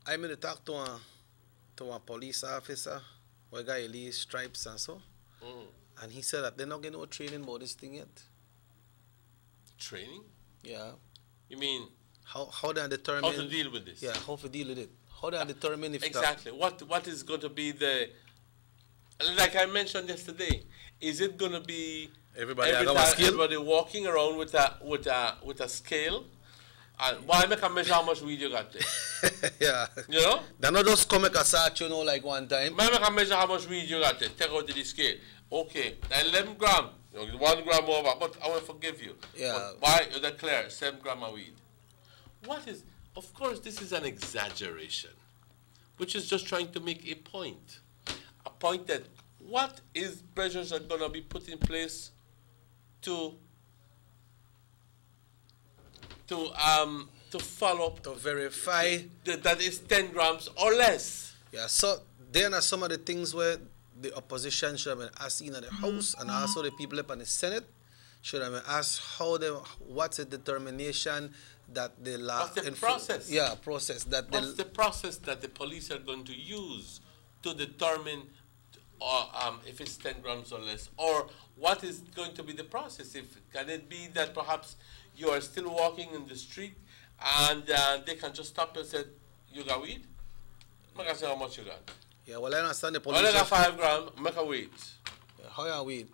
I made a talk to a police officer, where guy leaves stripes and so. And he said that they're not getting no training about this thing yet. Training? Yeah. You mean how they determine how to deal with this? Yeah, how to deal with it. How they determine if exactly what is going to be the, like I mentioned yesterday, is it going to be everybody walking around with a scale? And why make a measure how much weed you got there? Yeah. You know? They're not just come make a search, you know, like one time. Why make a measure how much weed you got there? Take out the scale. Okay, 11 gram. 1 gram over, but I will forgive you. Yeah. But why you declare 7 gram of weed? What is, of course, this is an exaggeration, which is just trying to make a point. A point that what is measures are going to be put in place to follow up, to verify that is 10 grams or less. Yeah, so then are some of the things where the opposition should have been asking in the House, and also the people up in the Senate should have been asked what's the determination that the law... What's the process? Yeah, process. What's the process that the police are going to use to determine if it's 10 grams or less? Or what is going to be the process? Can it be that perhaps you are still walking in the street and they can just stop and say, you got weed? I can say how much you got. Yeah, well, I understand the police. I got 5 grams, make a weed. Yeah, how you weed?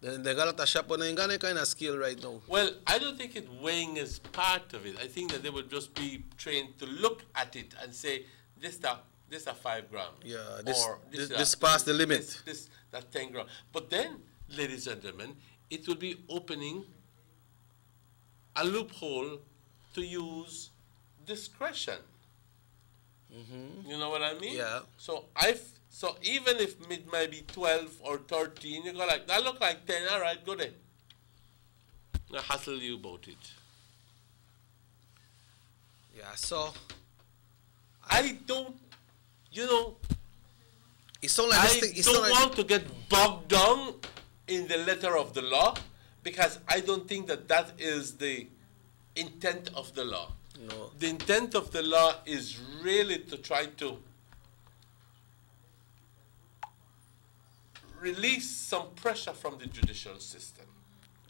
They got a shop on any kind of skill right now. Well, I don't think weighing is part of it. I think that they would just be trained to look at it and say, this a 5 gram. Yeah, or this past the limit. This that 10 gram. But then, ladies and gentlemen, it will be opening a loophole to use discretion. You know what I mean? Yeah. So even if it might be 12 or 13, you go like, that look like 10, all right, go there. I'll hassle you about it. Yeah, so I don't, you know, it's only I don't want to get bogged down in the letter of the law, because I don't think that is the intent of the law. No. The intent of the law is really to try to release some pressure from the judicial system.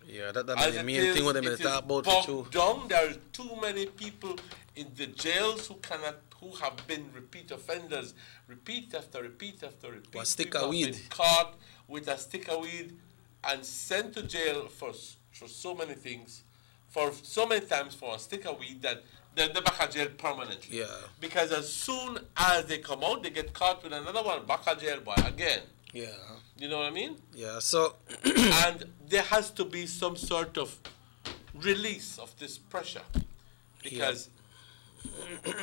Yeah, that's the main thing what they talk about for you. There are too many people in the jails who have been repeat offenders, repeat after repeat after repeat. A stick of weed. Been caught with a stick of weed and sent to jail for so many things, for so many times for a stick of weed that they're back at jail permanently. Yeah. Because as soon as they come out, they get caught with another one, back at jail boy again. Yeah. You know what I mean? Yeah, so and there has to be some sort of release of this pressure, because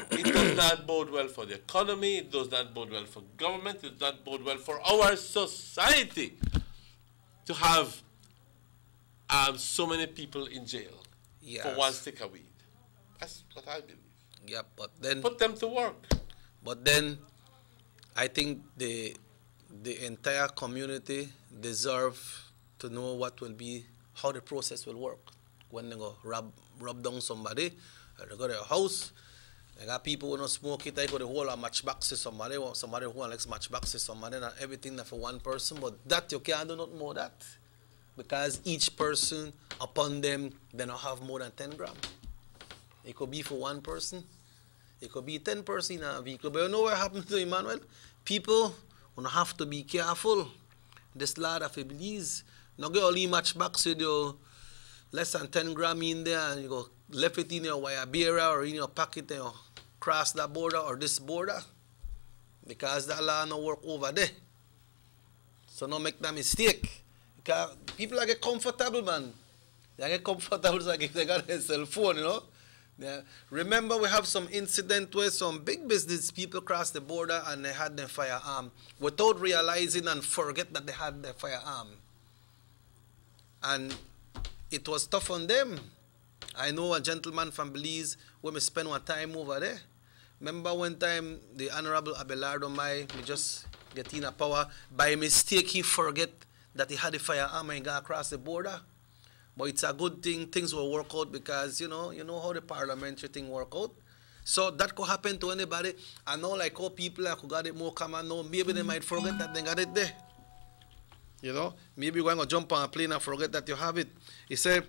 it does not bode well for the economy, it does not bode well for government, it does not bode well for our society to have so many people in jail for one stick of weed. That's what I believe. Yeah, but then put them to work. But then I think the entire community deserve to know what will be, how the process will work. When they go rub down somebody, or they go to their house, they got people who don't smoke it, they go to hold a matchbox to somebody, or somebody who likes matchbox to somebody, and everything that for one person, but that you can't do not more that. Because each person upon them, they don't have more than 10 grams. It could be for one person, it could be 10 person in a vehicle, but you know what happened to Emmanuel? People will have to be careful. This lad of Iblis, not get only matchbox with your less than 10 grams in there and you go left it in your wire bearer or in your pocket and you cross that border or this border, because that law no work over there. So don't make that mistake. Because people are get comfortable, man. They get comfortable like if they got a cell phone, you know. Yeah. Remember, we have some incident where some big business people crossed the border and they had their firearm without realizing and forget that they had their firearm. And it was tough on them. I know a gentleman from Belize when we spent one time over there. Remember one time the Honorable Abelardo Mai, we just get in a power, by mistake he forget that he had a firearm and got across the border. But it's a good thing, things will work out because, you know how the parliamentary thing work out. So that could happen to anybody. I know like how people who got it more common now, maybe they might forget that they got it there. You know, maybe you're going to jump on a plane and forget that you have it. He said,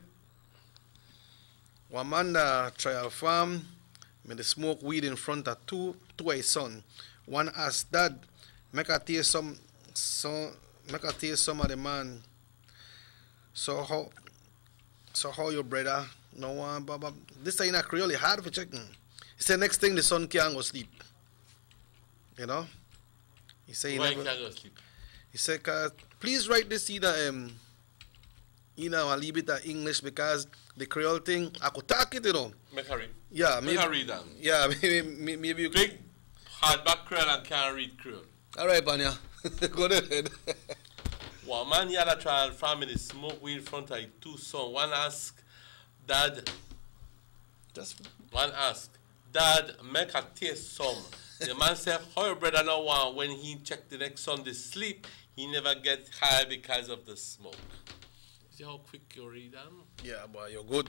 one man try a farm, made smoke weed in front of two his son. One asked, Dad, make a taste some of the man. So how your brother? No one, blah. This thing not really hard for checking. He said next thing the son can't go sleep. You know? He said he Why never, can't go sleep? He said, please write this either I'll leave it in English because the Creole thing, I could talk it, you know. Make her read. Yeah, Make her read that. Yeah, maybe you big hardback Creole and can't read Creole. All right, Banya. Go ahead. One man had a child family smoke weed in front of his two sons. One asked, Dad, make a taste some. The man said, how your brother now want when he checked the next Sunday sleep, he never get high because of the smoke. See how quick you read them? Yeah, boy, you're good.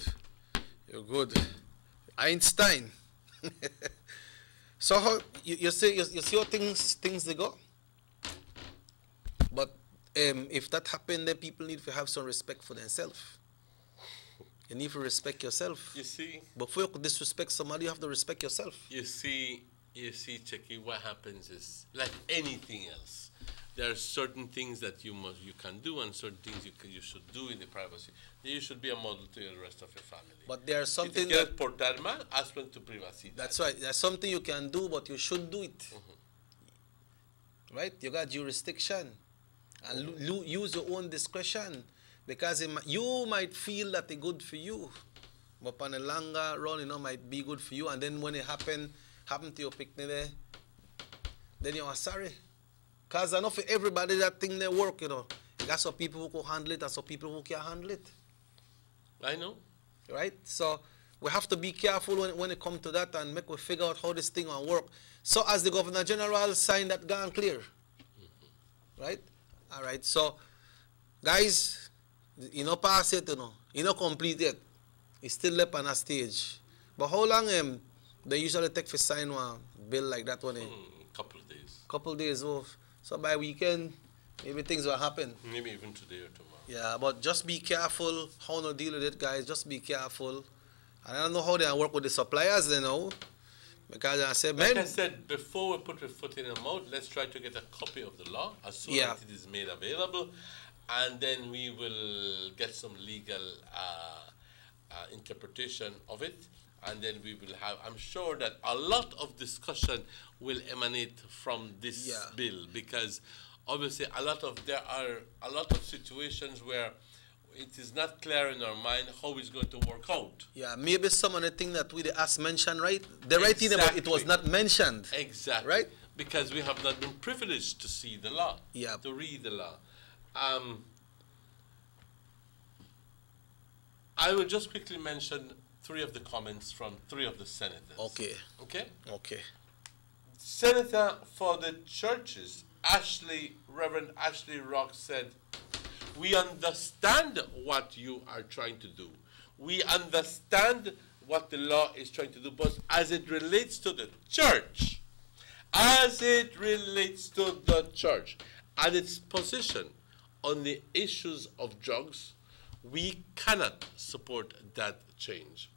You're good. Einstein. So how you see how things they go? But if that happens, then people need to have some respect for themselves. You need to respect yourself. You see? Before you could disrespect somebody, you have to respect yourself. You see, Checky, what happens is, like anything else, there are certain things that you can do and certain things you should do in the privacy. You should be a model to the rest of your family. But there's something that portar mal, hazlo en tu privacidad. That's right. There's something you can do, but you should do it. Right? You got jurisdiction, and use your own discretion, because you might feel that it's good for you, but on the longer run, might be good for you. And then when it happen to your picnic there, then you are sorry. Because I know for everybody that thing they work, You got some people who can handle it and some people who can't handle it. I know. Right? So we have to be careful when it comes to that and make we figure out how this thing will work. So as the Governor General signed that gone clear. Right? All right. So, guys, pass it, complete it. It's still left on a stage. But how long they usually take for sign one bill like that one? Couple of days. Couple of days. Oh, so by weekend, maybe things will happen. Maybe even today or tomorrow. Yeah, but just be careful how to deal with it, guys. Just be careful. And I don't know how they work with the suppliers, because I said, like I said, before we put our foot in the mouth, let's try to get a copy of the law as soon as it is made available, and then we will get some legal interpretation of it, and then we will have, I'm sure that a lot of discussion will emanate from this bill, because obviously there are a lot of situations where it is not clear in our mind how it's going to work out. Yeah, maybe some of the things that we asked mentioned, right? The right thing about it was not mentioned. Exactly. Right? Because we have not been privileged to see the law, to read the law. I will just quickly mention 3 of the comments from 3 of the senators. Okay. Okay? Okay. Senator for the churches, Reverend Ashley Rock said, "We understand what you are trying to do. We understand what the law is trying to do, but as it relates to the church, and its position on the issues of drugs, we cannot support that change.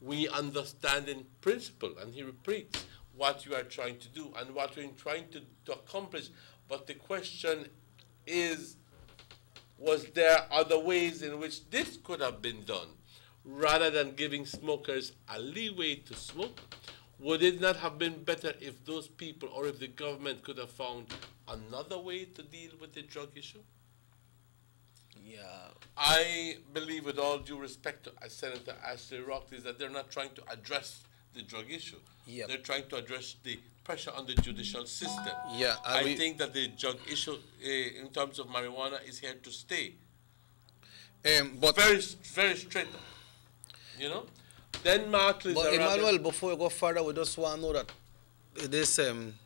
We understand in principle," and he repeats, "what you are trying to do and what you're trying to accomplish, but the question is, was there other ways in which this could have been done? Rather than giving smokers a leeway to smoke, would it not have been better if those people or if the government could have found another way to deal with the drug issue?" Yeah. I believe, with all due respect to Senator Ashley Rock, is that they're not trying to address the drug issue. Yep. They're trying to address the pressure on the judicial system. Yeah, I think that the drug issue in terms of marijuana is here to stay. But very straight up, Then Mark But Emmanuel, before we go further, we just want to know that this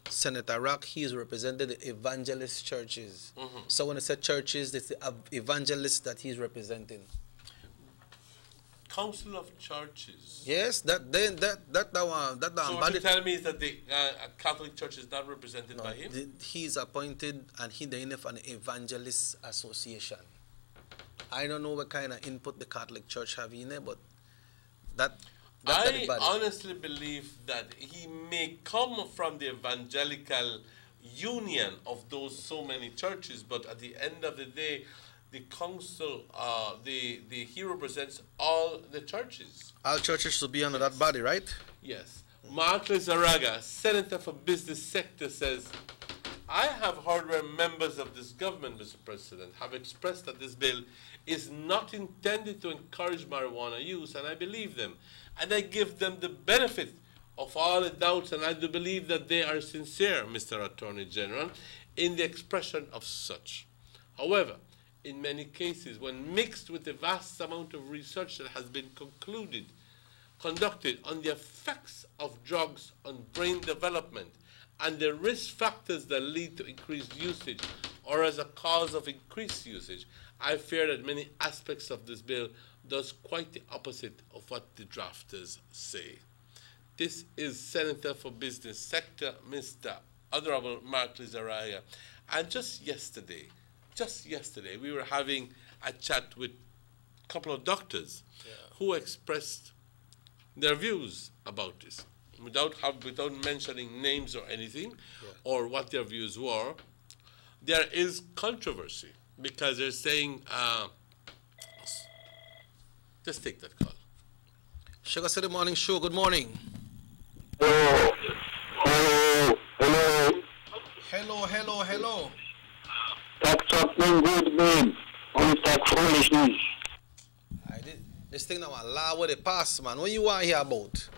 Senator Rock, he is represented the evangelist churches. So when I say churches, it's the evangelists that he's representing. Council of Churches. Yes, that one. So what you tell me is that the Catholic Church is not represented by him? He's appointed, and he's the an Evangelist Association. I don't know what kind of input the Catholic Church have in there, but I honestly believe that he may come from the evangelical union of those so many churches, but at the end of the day, the council, he represents all the churches. All churches should be under that body, right? Yes. Mark Lizarraga, Senator for Business Sector, says, "I have heard where members of this government, Mr. President, have expressed that this bill is not intended to encourage marijuana use, and I believe them. And I give them the benefit of all the doubts, and I do believe that they are sincere, Mr. Attorney General, in the expression of such. However, in many cases, when mixed with the vast amount of research that has been conducted on the effects of drugs on brain development and the risk factors that lead to increased usage or as a cause of increased usage, I fear that many aspects of this bill does quite the opposite of what the drafters say." This is Senator for Business Sector, Mr. Honorable Mark Lizarraga. And just yesterday, we were having a chat with a couple of doctors who expressed their views about this, without mentioning names or anything, or what their views were. there is controversy because they're saying, just take that call. Sugar City Morning Show, good morning. Hello. Hello. Stop talking good, man. Only talk foolishness. This thing now a law with the past, man. What you want to hear about?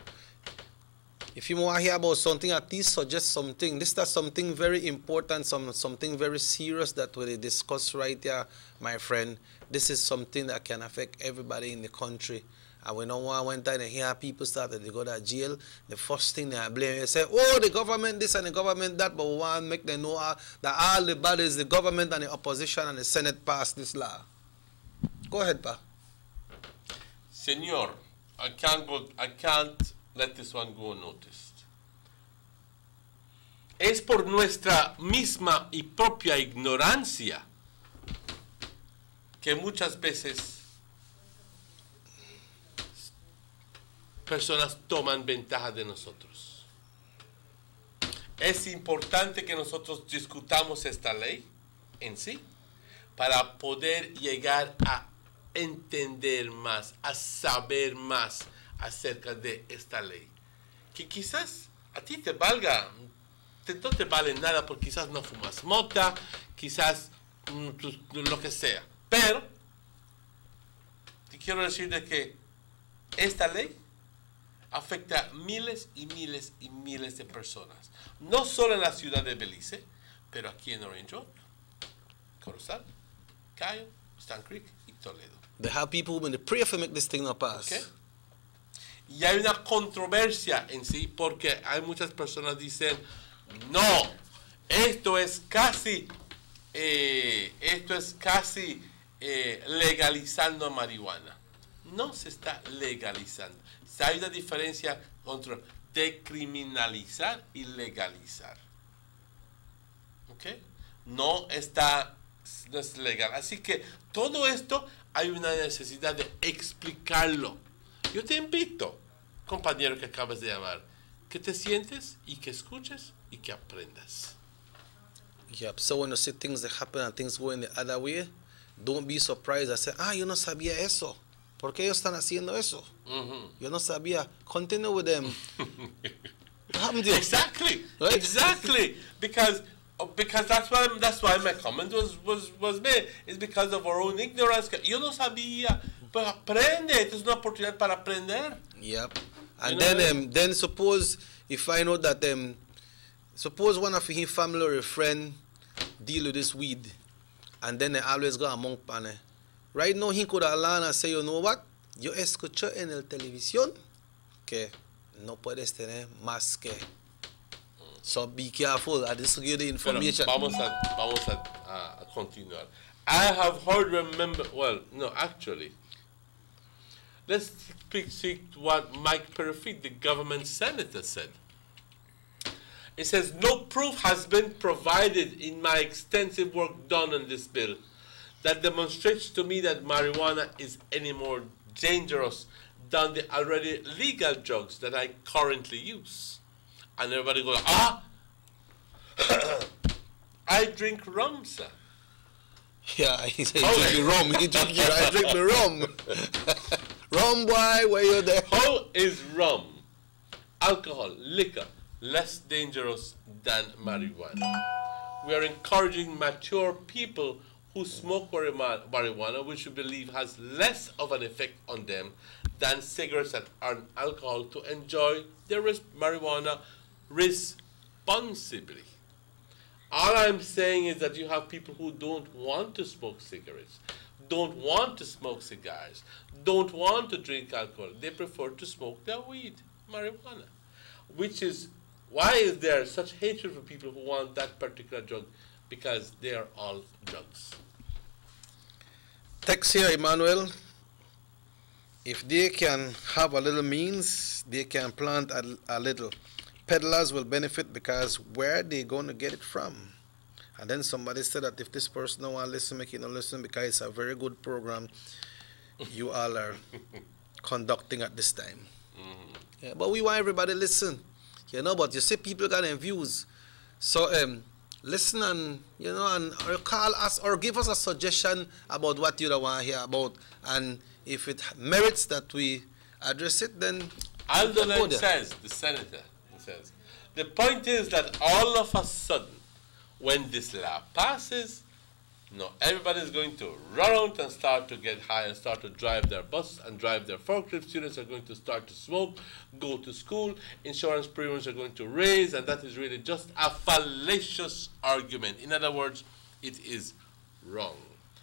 If you want to hear about something, at least suggest something. This is something very important, something very serious that we discuss right here, my friend. This is something that can affect everybody in the country. And we don't want one time to hear people start to go to jail. The first thing they blame, they say, oh, the government this and the government that, but we want to make them know that all the bad is the government and the opposition and the Senate passed this law. Go ahead, Pa. Senor, I can't let this one go unnoticed. Es por nuestra misma y propia ignorancia que muchas veces personas toman ventaja de nosotros. Es importante que nosotros discutamos esta ley en sí para poder llegar a entender más, a saber más acerca de esta ley. Que quizás a ti te valga, no te vale nada porque quizás no fumas mota, quizás lo que sea. Pero te quiero decir de que esta ley afecta a miles y miles y miles de personas. No solo en la ciudad de Belice, pero aquí en Orange Oak, Corozal, Cayo, Stan Creek y Toledo. They have people when they pray for make this thing not pass. Okay. Y hay una controversia en sí porque hay muchas personas que dicen, no, esto es casi legalizando marihuana. No se está legalizando. Hay una diferencia entre decriminalizar y legalizar. ¿Okay? No es legal. Así que todo esto hay una necesidad de explicarlo. Yo te invito, compañero que acabas de llamar, que te sientes y que escuches y que aprendas. Yep. So when you see things that happen and things go in the other way, don't be surprised. I say, yo no sabía eso. ¿Por qué ellos están haciendo eso? Yo no sabía. Continue with them. What happened to you? Exactly. Right? Exactly. Because that's why my comment was made. It's because of our own ignorance. Yo no sabía. Pero aprende. Es una oportunidad para aprender. Yep. And then suppose if I know that suppose one of his family or a friend deal with this weed, and then they always go among pane. Right now, he could have learned and say, you know what? Yo escucho en la televisión que no puedes tener más que. So be careful. I just give you the information. Pero vamos a continuar. I have heard, actually, let's speak what Mike Perifit, the government senator, said. It says, no proof has been provided in my extensive work done on this bill that demonstrates to me that marijuana is any more dangerous than the already legal drugs that I currently use. And everybody goes, I drink rum, sir. Yeah, he said, he drink rum. I drink the rum. Rum, boy, where you there? How is rum, alcohol, liquor, less dangerous than marijuana? We are encouraging mature people who smoke marijuana, which we believe has less of an effect on them than cigarettes and alcohol, to enjoy their marijuana responsibly. All I'm saying is that you have people who don't want to smoke cigarettes, don't want to smoke cigars, don't want to drink alcohol. They prefer to smoke their weed, marijuana, which is why is there such hatred for people who want that particular drug? Because they are all drugs. Text here, Emmanuel. If they can have a little means, they can plant a little. Peddlers will benefit because where they going to get it from? And then somebody said that if this person don't want to listen, make it not listen because it's a very good program you all are conducting at this time. Yeah, but we want everybody to listen. You know, but you see people got their views. So listen and, you know, and or call us or give us a suggestion about what you want to hear about. And if it merits that we address it, then Alderline says, the senator, he says, the point is that all of a sudden, when this law passes, everybody's going to run out and start to get high and start to drive their bus and drive their forklift. Students are going to start to smoke, go to school. Insurance premiums are going to raise, and that is really just a fallacious argument. In other words, it is wrong.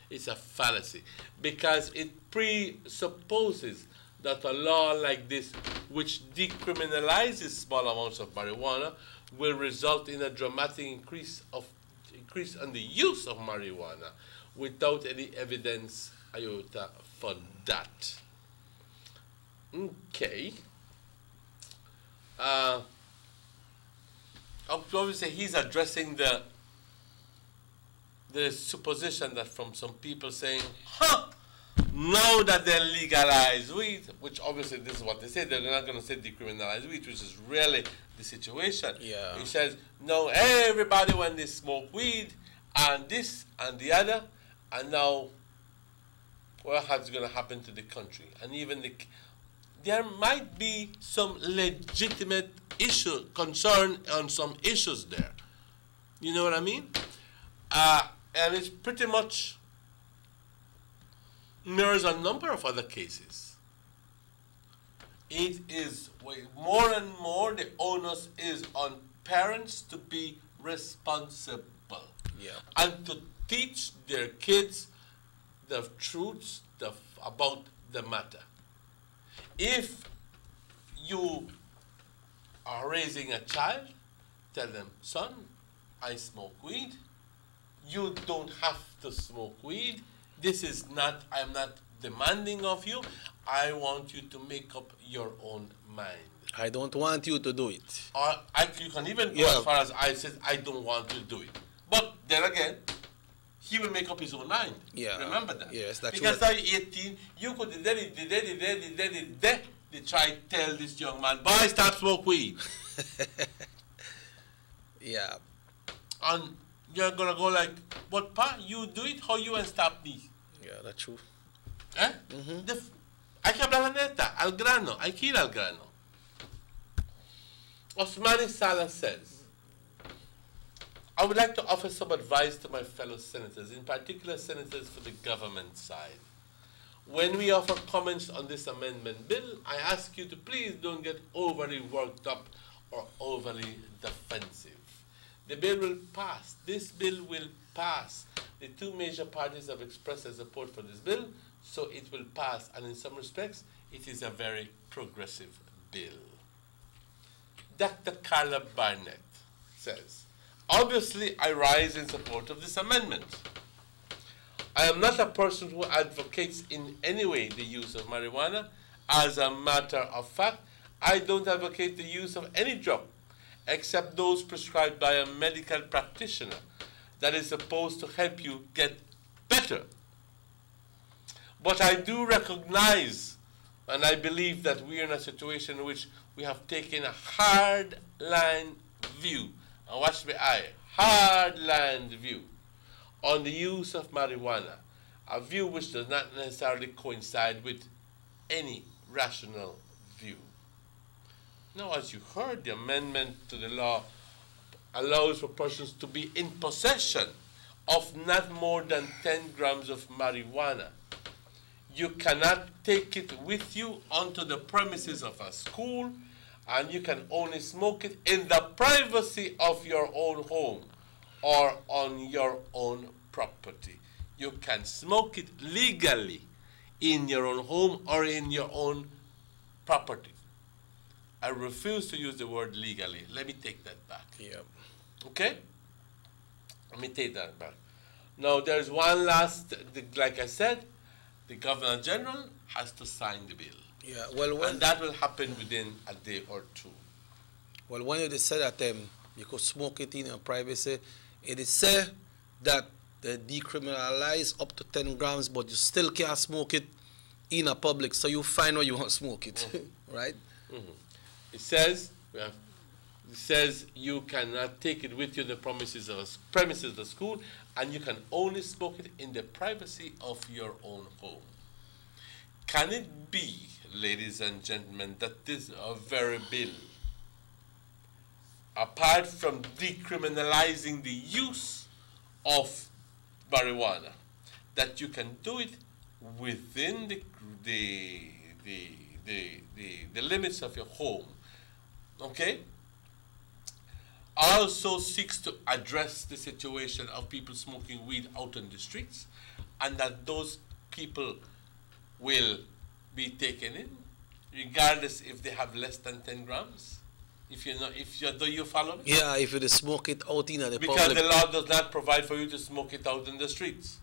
It's a fallacy because it presupposes that a law like this, which decriminalizes small amounts of marijuana, will result in a dramatic increase in the use of marijuana without any evidence iota for that. Okay. Obviously, he's addressing the supposition that from some people saying, now that they legalize weed, which obviously this is what they say, they're not going to say decriminalize weed, which is really the situation. Yeah. He says, no, everybody when they smoke weed and this and the other, and now what's going to happen to the country? And even there might be some legitimate concern on some issues there. You know what I mean? And it's pretty much mirrors a number of other cases. It is more and more the onus is on parents to be responsible and to teach their kids the truths about the matter. If you are raising a child, tell them, son, I smoke weed. You don't have to smoke weed. This is not, I'm not demanding of you. I want you to make up your own mind. I don't want you to do it. Or you can even go as far as I said, I don't want you to do it. But then again, he will make up his own mind. Yeah. Remember that. Yes, that's because true. now you're 18, you could they try to tell this young man, boy, stop smoke weed. Yeah. And you're gonna go like, but pa, you do it, how you and stop me? Yeah, that's true. Eh? Hay que hablar la neta, al grano, hay que ir al grano. Osmani Salah says, I would like to offer some advice to my fellow senators, in particular senators for the government side. When we offer comments on this amendment bill, I ask you to please don't get overly worked up or overly defensive. The bill will pass. This bill will pass. The two major parties have expressed their support for this bill, so it will pass. And in some respects, it is a very progressive bill. Dr. Carla Barnett says, obviously, I rise in support of this amendment. I am not a person who advocates in any way the use of marijuana. As a matter of fact, I don't advocate the use of any drug except those prescribed by a medical practitioner that is supposed to help you get better. But I do recognize, and I believe that we are in a situation in which we have taken a hard-line view, and watch me eye, hard-line view on the use of marijuana, a view which does not necessarily coincide with any rational view. Now, as you heard, the amendment to the law allows for persons to be in possession of not more than 10 grams of marijuana. You cannot take it with you onto the premises of a school, and you can only smoke it in the privacy of your own home or on your own property. You can smoke it legally in your own home or in your own property. I refuse to use the word legally. Let me take that back. Yep. Okay? Let me take that back. Now, there's one last, like I said, the Governor General has to sign the bill. Yeah, well, and that will happen within a day or two. Well, when you said that you could smoke it in your privacy, it is said that they decriminalize up to 10 grams, but you still can't smoke it in a public, so you find where you want to smoke it, right? It says says you cannot take it with you in the premises of the school, and you can only smoke it in the privacy of your own home. Can it be, ladies and gentlemen, that this very bill, apart from decriminalizing the use of marijuana, that you can do it within the limits of your home, okay? Also seeks to address the situation of people smoking weed out on the streets, and that those people will be taken in, regardless if they have less than 10 grams. Do you follow me? Yeah, if you smoke it out in the because public. the law does not provide for you to smoke it out in the streets.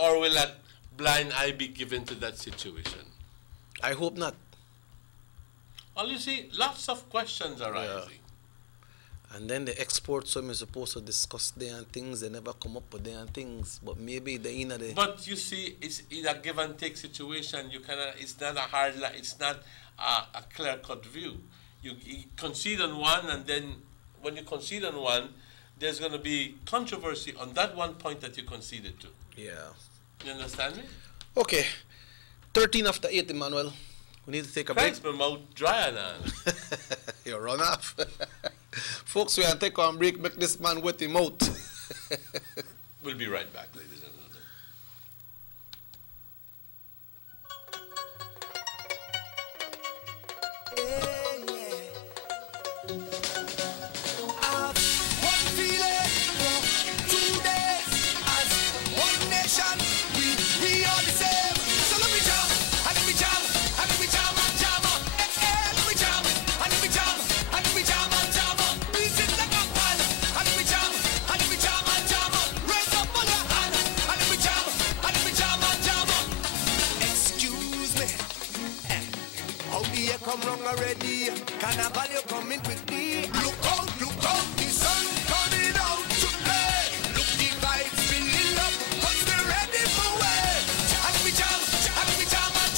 Or will that blind eye be given to that situation? I hope not. Well, you see, lots of questions are rising. And then the exports, some is supposed to discuss their things, they never come up with their things. But maybe the inner the. But you see, it's a give and take situation. You cannot. It's not a hard. It's not a clear cut view. You concede on one, and then when you concede on one, there's going to be controversy on that one point that you conceded to. Yeah. You understand me? Okay. 13 after 8, Emmanuel. We need to take a break. Thanks, my mouth dry now. You run off. Folks, we are take one break, make this man wet him out. We'll be right back, ladies and gentlemen. One feeling for 2 days as one nation. We are the same. So let me jam, and let me jam, and let me jam and jam. Let me jam, and let me jam, and let me jam and jam. We sit like a pan, and let me jam, and let me jam and jam. Raise up on your hand, and let me jam, and let me jam and jam. Excuse me, how the year come wrong already? Carnival you coming quickly? Look out, the sun coming out to play. Look the vibes filling up, 'cause we're ready for way. And we jam and jam. And we jam and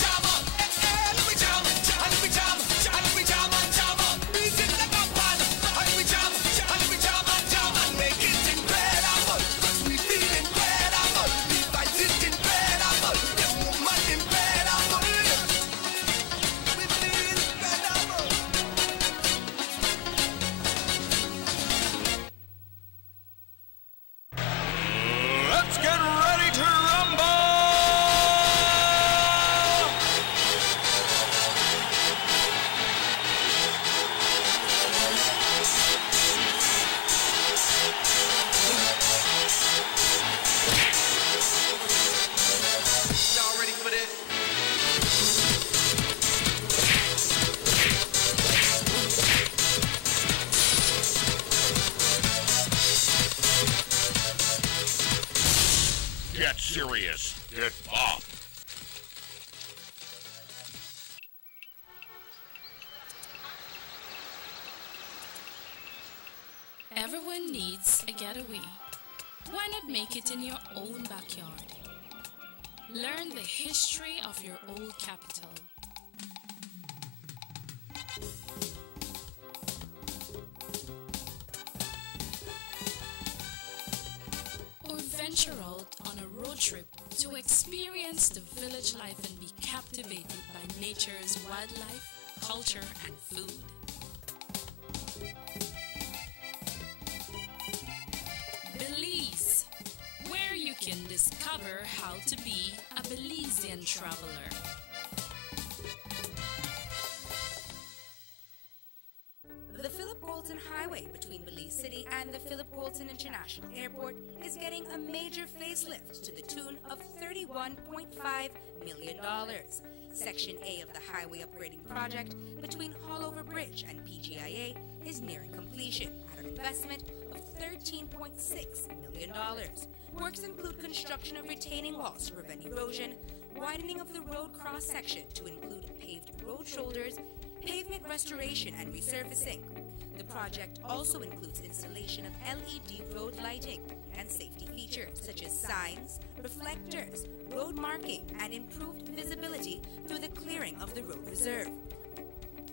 jam and jam. Beat it like a pan. And we jam and jam and make it incredible. 'Cause we feel incredible. The vibes is incredible. The movement incredible. We feel incredible. Let's get ready to rumble! Y'all ready for this? Get serious. Get pop. Everyone needs a getaway. Why not make it in your own backyard? Learn the history of your old capital. Or venture out on a road trip to experience the village life and be captivated by nature's wildlife, culture, and food. Belize, where you can discover how to be a Belizean traveler. The Philip Walton Highway between Belize City and the Philip Walton International Airport is getting a major facelift to the tune of $31.5 million. Section A of the highway upgrading project between Hallover Bridge and PGIA is nearing completion at an investment of $13.6 million. Works include construction of retaining walls to prevent erosion, widening of the road cross-section to include paved road shoulders, pavement restoration and resurfacing. The project also includes installation of LED road lighting and safety features such as signs, reflectors, road marking, and improved visibility through the clearing of the road reserve.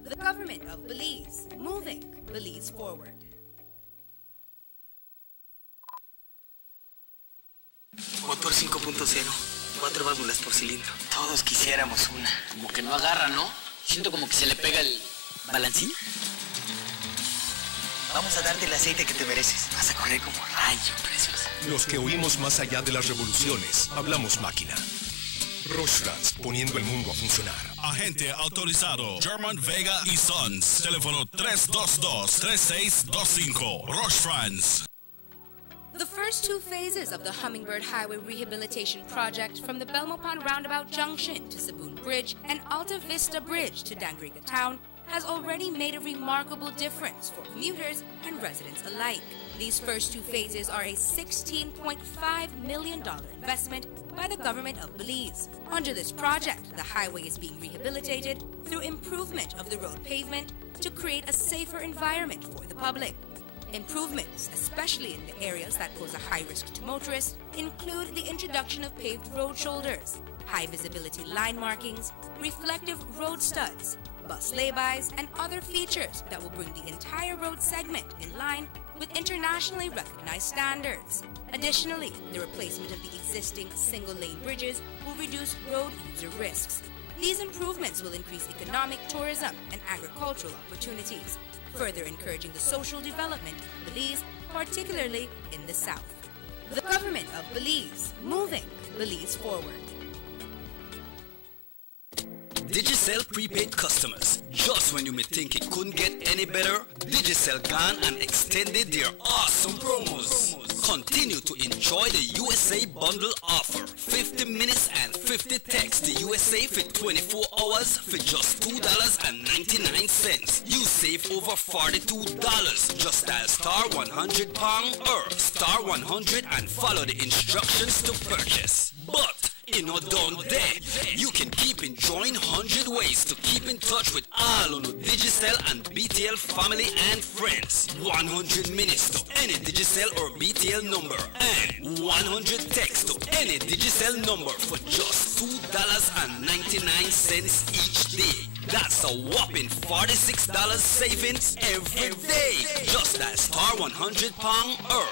The government of Belize, moving Belize forward. Motor 5.0, 4 válvulas por cilindro. Todos quisiéramos una. Como que no agarra, ¿no? Siento como que se le pega el balancín. Vamos a darte el aceite que te mereces. Vas a correr como rayo, preciosa. Los que oímos más allá de las revoluciones, hablamos máquina. Rostras, poniendo el mundo a funcionar. Agente autorizado German Vega y Sons. Teléfono 322-3625. Roche France. The first two phases of the Hummingbird Highway Rehabilitation Project from the Belmopon Roundabout Junction to Saboon Bridge and Alta Vista Bridge to Dangriga Town has already made a remarkable difference for commuters and residents alike. These first two phases are a $16.5 million investment by the government of Belize. Under this project, the highway is being rehabilitated through improvement of the road pavement to create a safer environment for the public. Improvements, especially in the areas that pose a high risk to motorists, include the introduction of paved road shoulders, high visibility line markings, reflective road studs, bus laybys, and other features that will bring the entire road segment in line with internationally recognized standards. Additionally, the replacement of the existing single-lane bridges will reduce road user risks. These improvements will increase economic, tourism, and agricultural opportunities, further encouraging the social development of Belize, particularly in the south. The government of Belize, moving Belize forward. Digicel prepaid customers. Just when you may think it couldn't get any better, Digicel gone and extended their awesome promos. Continue to enjoy the USA bundle offer. 50 minutes and 50 texts to USA for 24 hours for just $2.99. You save over $42. Just dial *100 pound or *100 and follow the instructions to purchase. But not done there. You can keep enjoying 100 ways to keep in touch with all on the Digicel and BTL family and friends. 100 minutes to any Digicel or BTL number and 100 texts to any Digicel number for just $2.99 each day. That's a whopping $46 savings every day. Just that *100 pound or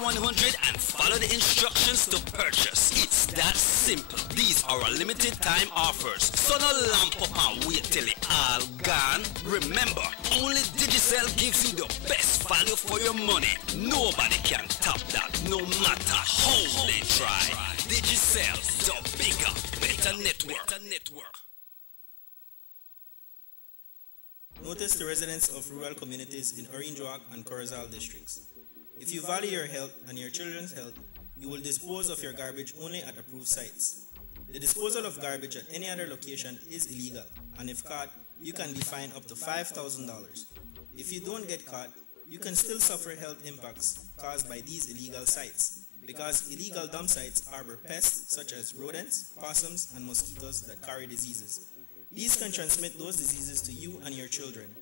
*100 and follow the instructions to purchase. It's that simple. These are a limited time offers, so no lamp up and wait till it all gone. Remember, only Digicel gives you the best value for your money. Nobody can top that, no matter how they try. Digicel, the bigger, better network. Notice to residents of rural communities in Orange Walk and Corozal districts. If you value your health and your children's health, you will dispose of your garbage only at approved sites. The disposal of garbage at any other location is illegal, and if caught, you can be fined up to $5,000. If you don't get caught, you can still suffer health impacts caused by these illegal sites, because illegal dump sites harbor pests such as rodents, possums, and mosquitoes that carry diseases. These can transmit those diseases to you and your children.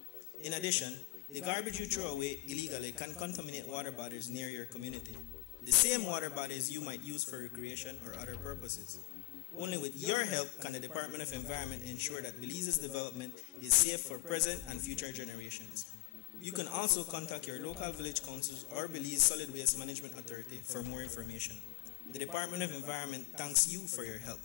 In addition, the garbage you throw away illegally can contaminate water bodies near your community. The same water bodies you might use for recreation or other purposes. Only with your help can the Department of Environment ensure that Belize's development is safe for present and future generations. You can also contact your local village councils or Belize Solid Waste Management Authority for more information. The Department of Environment thanks you for your help.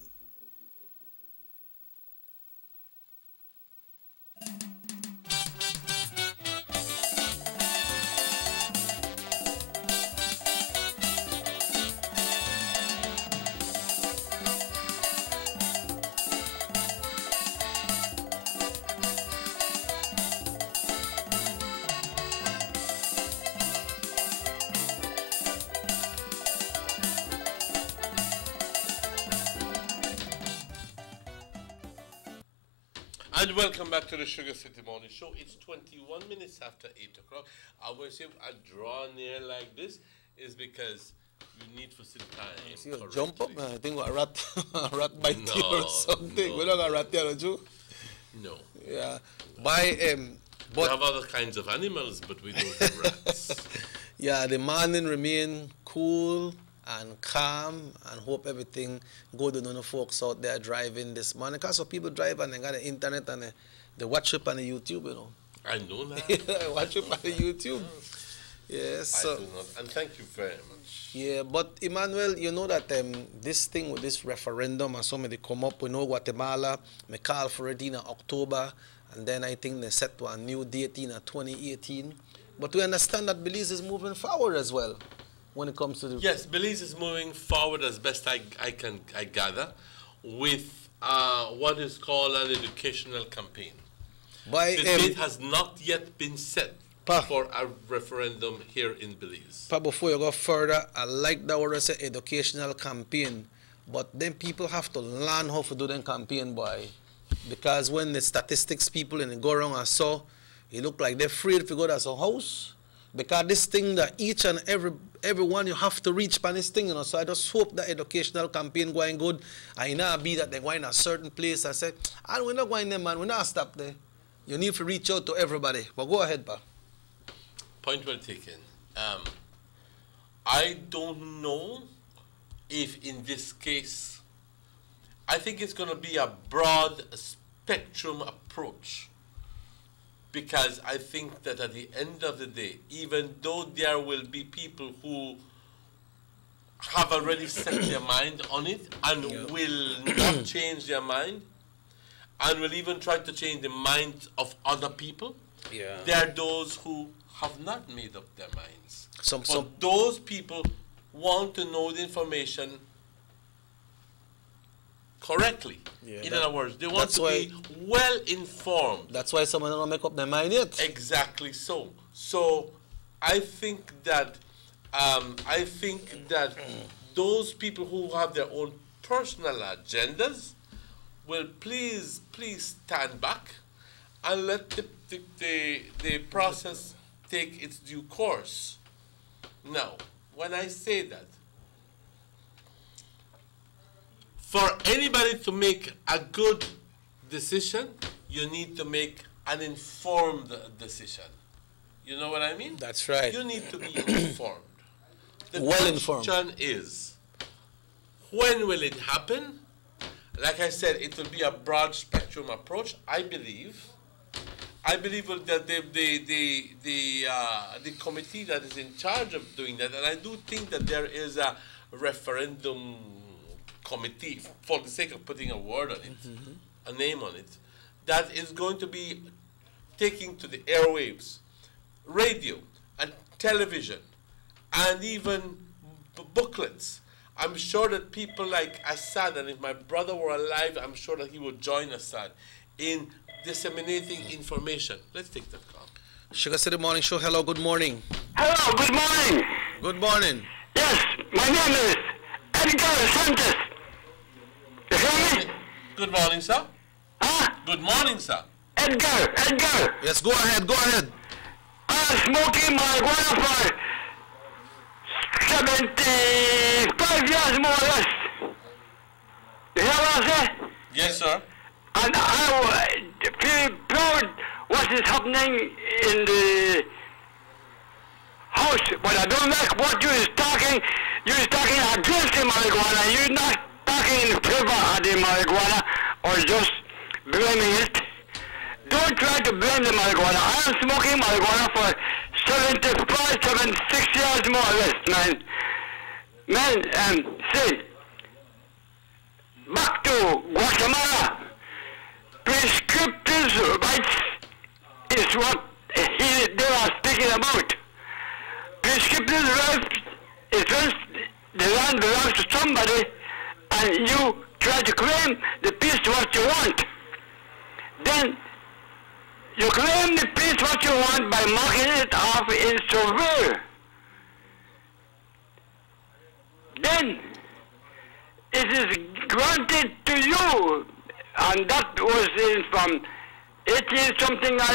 And welcome back to the Sugar City Morning Show. It's 21 minutes after 8 o'clock. I always say I draw near like this is because you need for some time. See you jump up, man. I think a rat bite you or something. No. We don't got a rat here, don't you? No. Yeah. We have other kinds of animals, but we don't have rats. Yeah, the morning remain cool and calm and hope everything good. And no folks out there driving this morning. Because some people drive and they got the internet and They watch it on the YouTube, you know. I know that. I watch it on the YouTube. Yes. So, I do not. And thank you very much. yeah, but Emmanuel, you know that this thing with this referendum and some of they come up, we know Guatemala, may call for it in October, and then I think they set to a new date in 2018. But we understand that Belize is moving forward as well when it comes to the... Yes, Belize is moving forward as best I gather with what is called an educational campaign. By, the date has not yet been set for a referendum here in Belize. But before you go further, I like that word, say educational campaign, but then people have to learn how to do them campaign, boy. Because when the statistics people and they go around and saw, it look like they're afraid to go to some house. Because this thing that each and everyone you have to reach by this thing, you know. So I just hope that educational campaign going good. I know be that they're going a certain place. I said, and we're not going there, man. We're not stop there. You need to reach out to everybody. But go ahead, Pa. Point well taken. I don't know if in this case, I think it's going to be a broad spectrum approach. Because I think that at the end of the day, even though there will be people who have already set their mind on it and will not change their mind, and will even try to change the mind of other people, there are those who have not made up their minds. But those people want to know the information correctly. In other words, they want to be well informed. That's why someone don't make up their mind yet. Exactly so. So I think that those people who have their own personal agendas will please stand back and let the process take its due course. Now, when I say that, for anybody to make a good decision, you need to make an informed decision. You know what I mean? That's right. You need to be informed. The Well-informed. question is, when will it happen? Like I said, it will be a broad spectrum approach. I believe that the committee that is in charge of doing that, and I do think that there is a referendum committee, for the sake of putting a word on it, a name on it, that is going to be taking to the airwaves, radio and television, and even booklets. I'm sure that people like Assad, and if my brother were alive, I'm sure that he would join Assad in disseminating information. Let's take that call. Sugar City Morning Show, hello, good morning. Hello, good morning. Good morning. Yes, my name is Edgar Sanchez. You hear me? Good morning, sir. Huh? Good morning, sir. Edgar. Yes, go ahead. I'm smoking marijuana for 75 years more or less. You hear what I say? Yes, sir. And I feel proud what is happening in the house, but I don't like what you is talking. You is talking against the marijuana. You're not talking in favor of the marijuana or just blaming it. Don't try to blame the marijuana. I am smoking marijuana for 76 years more or less, man. See, back to Guatemala. Prescriptive rights is what they are speaking about. Prescriptive rights is when the land belongs to somebody and you try to claim the piece what you want. Then you claim the piece what you want by marking it off in survey. Then it is granted to you. And that was in from 80 something, I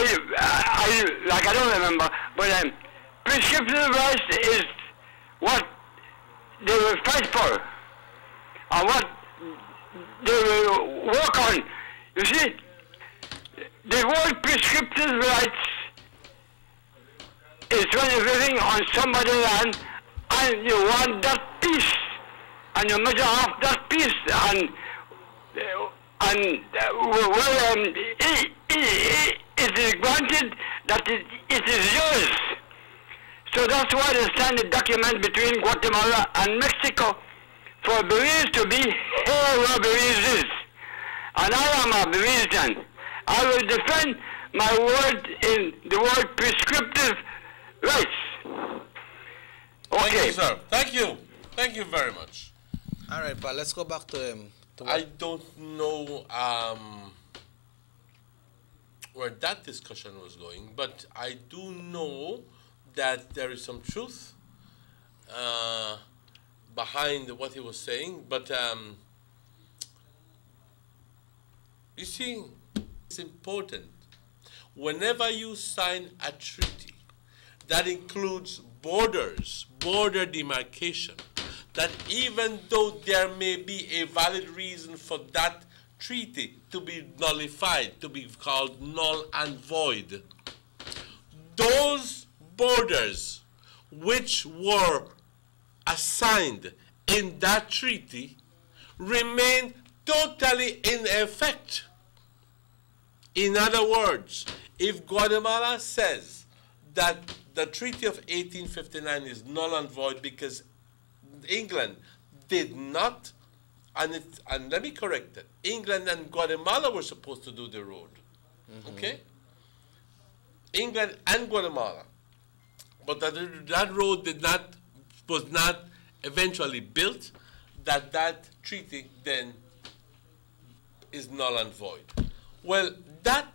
don't remember, but prescriptive rights is what they will fight for, and what they will work on. You see, the word prescriptive rights is when you're living on somebody's land and you want that piece, and you measure off that piece, and it is granted that it is yours. So that's why they signed a document between Guatemala and Mexico for Belize to be here where Belize is. And I am a Belizean. I will defend my word in the word prescriptive rights. Okay. Thank you, sir. Thank you. Thank you very much. All right, but let's go back to I don't know where that discussion was going, but I do know that there is some truth behind what he was saying. But you see, it's important. Whenever you sign a treaty that includes borders, border demarcation, that even though there may be a valid reason for that treaty to be nullified, to be called null and void, those borders which were assigned in that treaty remain totally in effect. In other words, if Guatemala says that the Treaty of 1859 is null and void because England did not, and let me correct it, England and Guatemala were supposed to do the road, okay? England and Guatemala, but that road was not eventually built, that treaty then is null and void. Well, that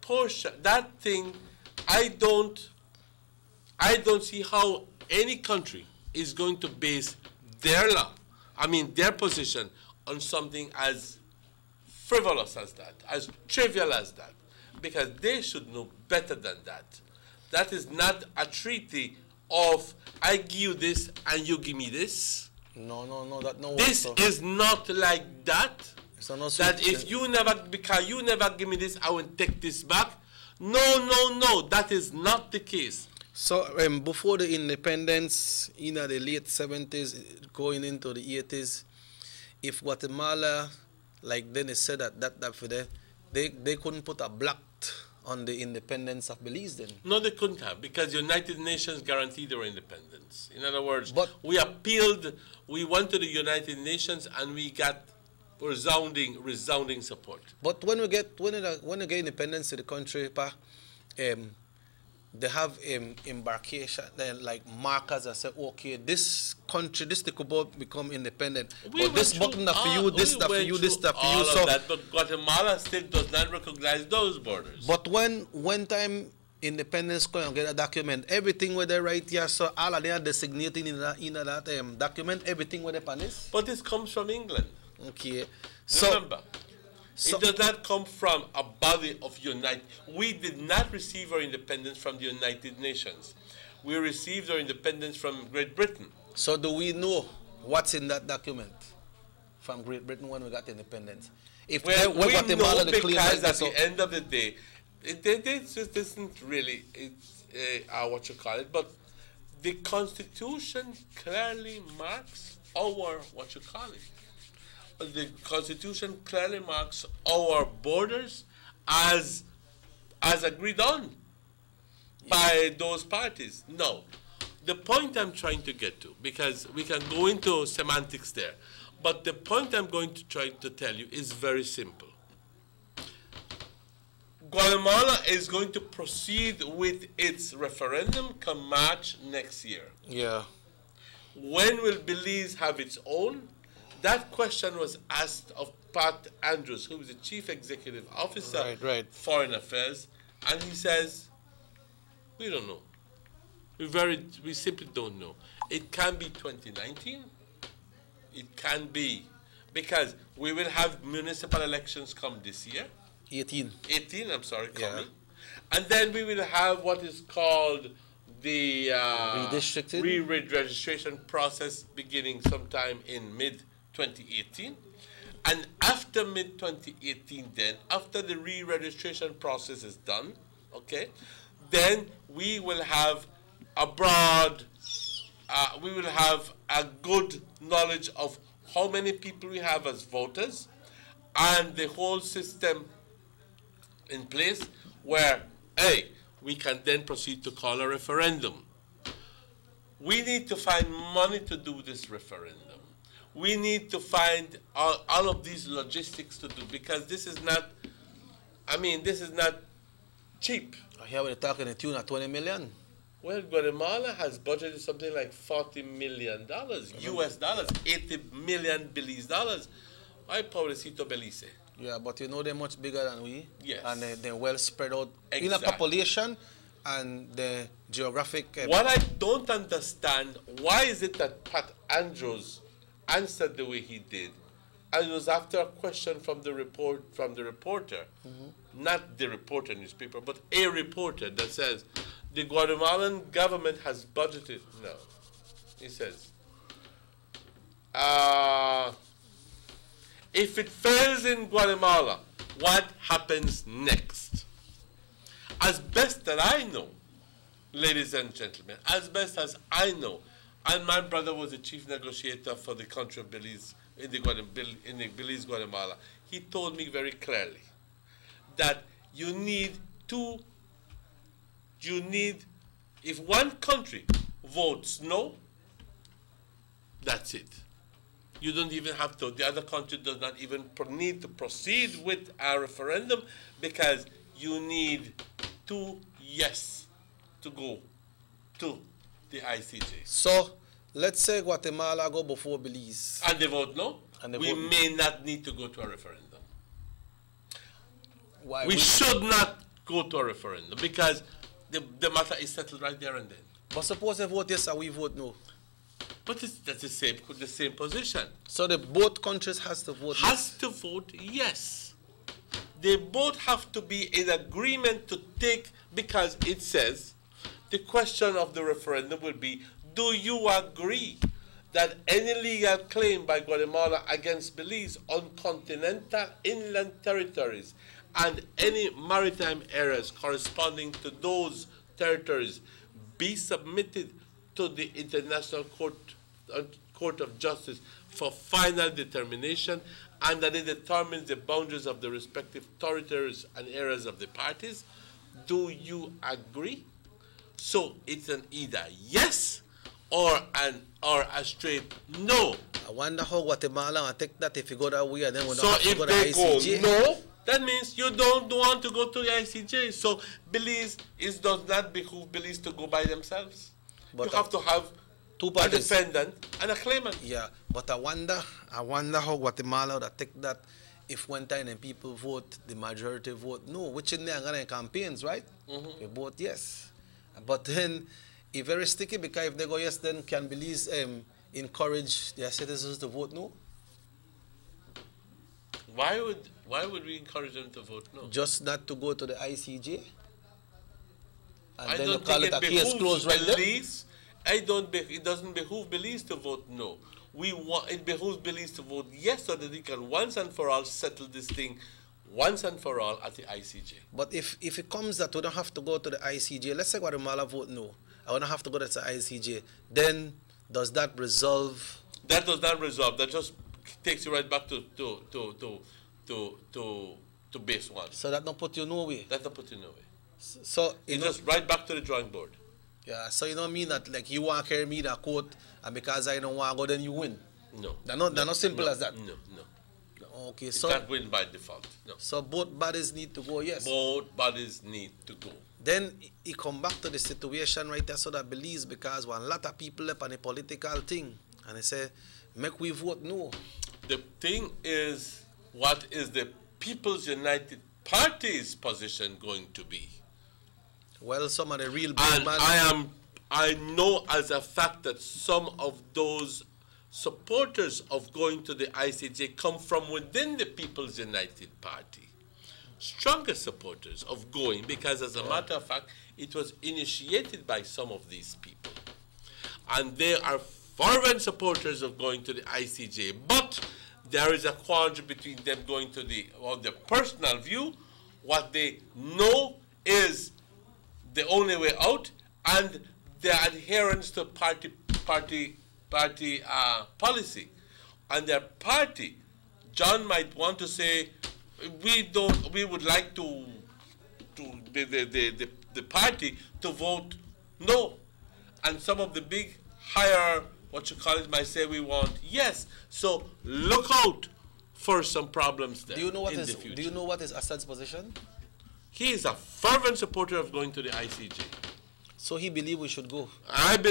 portion, that thing, I don't see how any country is going to base their law, their position on something as frivolous as that, as trivial as that, because they should know better than that. That is not a treaty of I give you this and you give me this. No, that no. This is not like that. That if you never, because you never give me this, I will take this back. No, that is not the case. So before the independence, in the late 70s, going into the 80s, if Guatemala, like then they said that for them, they couldn't put a block on the independence of Belize then? No, they couldn't have, because the United Nations guaranteed their independence. In other words, we appealed, we went to the United Nations and we got resounding support. But when we get independence to the country, they have embarkation, like markers that say, okay, this country, this they could both become independent. But this button that for you, this that for you, this that for you. So that, but Guatemala still does not recognize those borders. But when time independence come and get a document, everything where they write here, so all of they are designating in that document, everything where they pan is. But this comes from England. Okay. Remember, it does not come from a body of United. We did not receive our independence from the United Nations. We received our independence from Great Britain. So do we know what's in that document from Great Britain when we got independence? If we know because at the end of the day, it just isn't really what you call it, but the Constitution clearly marks our what you call it. The Constitution clearly marks our borders as agreed on by those parties. No. The point I'm trying to get to, because we can go into semantics there, but the point I'm going to try to tell you is very simple. Guatemala is going to proceed with its referendum come March next year. Yeah. When will Belize have its own? That question was asked of Pat Andrews, who is the Chief Executive Officer Foreign Affairs, and he says, we don't know. We simply don't know. It can be 2019. It can be, because we will have municipal elections come this year. 18, I'm sorry, coming. And then we will have what is called the re-registration process beginning sometime in mid-2018. And after mid-2018 then, after the re-registration process is done, okay, then we will have we will have a good knowledge of how many people we have as voters, and the whole system in place where, hey, we can then proceed to call a referendum. We need to find money to do this referendum. We need to find all of these logistics to do, because this is not, this is not cheap. I hear we're talking a tune of 20 million. Well, Guatemala has budgeted something like $40 million, US dollars, 80 million Belize dollars. Ay, pobrecito Belize. Yeah, but you know they're much bigger than we. Yes. And they're well spread out in a Exactly. population and the geographic. What I don't understand, why is it that Pat Andrews answered the way he did? And it was after a question from the reporter, not the reporter newspaper, but a reporter that says, the Guatemalan government has budgeted. No. He says, if it fails in Guatemala, what happens next? As best that I know, ladies and gentlemen, as best as I know, and my brother was the chief negotiator for the country of Belize, in the Belize, Guatemala, he told me very clearly that if one country votes no, that's it. You don't even have to, the other country does not even need to proceed with a referendum, because you need 2 yes to go to the ICJ. So, let's say Guatemala go before Belize. And they vote no, we may not need to go to a referendum. Why? We should not go to a referendum, because the matter is settled right there and then. But suppose they vote yes and we vote no. But that's the same position. So both countries has to vote yes? To vote yes. They both have to be in agreement to take, because it says the question of the referendum will be, do you agree that any legal claim by Guatemala against Belize on continental inland territories and any maritime areas corresponding to those territories be submitted to the International Court of Justice for final determination, and that it determines the boundaries of the respective territories and areas of the parties? Do you agree? So it's an either yes or a straight no. I wonder how Guatemala will take that if you go that way and then we'll So not have to if go to they ICJ. go no, that means you don't want to go to the ICJ. So Belize, it does not behoove Belize to go by themselves. But you have to have two a parties. defendant and a claimant. Yeah, but I wonder how Guatemala would take that if one time and people vote, the majority vote no, which in there are campaigns, right? They vote yes. But then it's very sticky, because if they go yes, then can Belize encourage their citizens to vote no? Why would we encourage them to vote no? Just not to go to the ICJ? And I then don't you call think it a case closed right there? Belize. It doesn't behoove Belize to vote no. It behooves Belize to vote yes, so that they can once and for all settle this thing once and for all at the ICJ. But if it comes that we don't have to go to the ICJ, let's say Guatemala vote no, I don't have to go to the ICJ, then does that resolve? That does not resolve. That just takes you right back to base one. So that don't put you nowhere? That don't put you nowhere. So it's just right back to the drawing board. Yeah, so you don't mean that like you want to carry me to court and because I don't want to go, then you win? No. They're not simple as that? No. Okay, you so can't win by default. No. So both bodies need to go, yes? Both bodies need to go. Then it come back to the situation right there, so that Belize, because one lot of people up on a political thing, and they say, make we vote no. The thing is, what is the People's United Party's position going to be? Well, some of the real big man. I know as a fact that some of those supporters of going to the ICJ come from within the People's United Party. Strongest supporters of going, because as a matter of fact, it was initiated by some of these people. And they are fervent supporters of going to the ICJ. But there is a quandary between them going to the personal view, what they know is the only way out, and their adherence to party policy. And their party, John might want to say, we would like to the party to vote no. And some of the big higher, what you call it, might say we want yes. So look out for some problems there. Do you know what in is? the future. Do you know what is Assad's position? He is a fervent supporter of going to the ICJ. So he believes we should go.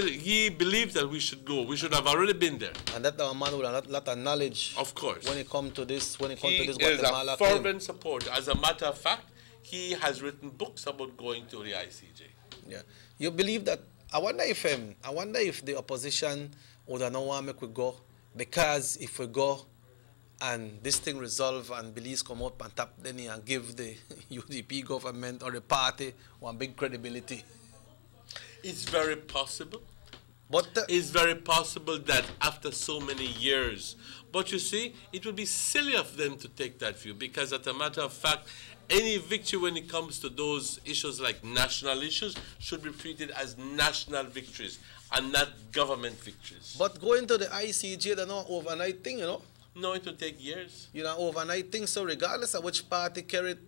He believes that we should go. We should have already been there. And that our man with a lot of knowledge. Of course. When it comes to this, He is a fervent supporter. As a matter of fact, he has written books about going to the ICJ. Yeah. You believe that? I wonder if the opposition would not want to make we go, because if we go and this thing resolve and Belize come up and tap Denny and give the UDP government or the party one big credibility. It's very possible. But it's very possible that after so many years. But you see, it would be silly of them to take that view, because as a matter of fact, any victory when it comes to those issues like national issues should be treated as national victories and not government victories. But going to the ICJ, they're not overnight thing, you know? No, it will take years. You know, overnight thing. So regardless of which party carried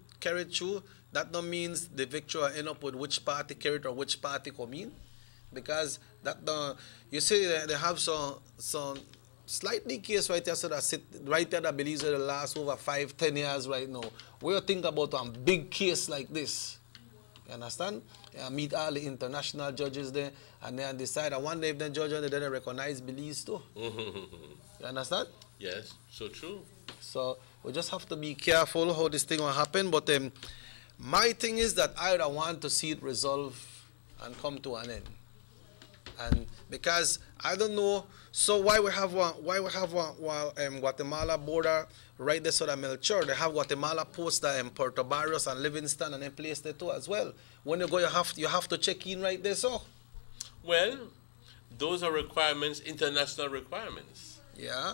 through, that don't means the victory will end up with which party carried or which party come in. Because that you see they have some slightly case right there, so that sit right there that believes in the last over 5-10 years right now. We you think about a big case like this. You understand? You meet all the international judges there and then decide, and one day if the judge and they recognize Belize too. You understand? Yes, so true. So we just have to be careful how this thing will happen. But my thing is that I don't want to see it resolve and come to an end. And because I don't know, so why we have Guatemala border right there, so that Melchor, they have Guatemala post in Puerto Barrios and Livingston and then place there too as well. When you go, you have to check in right there, so. Well, those are requirements, international requirements. Yeah.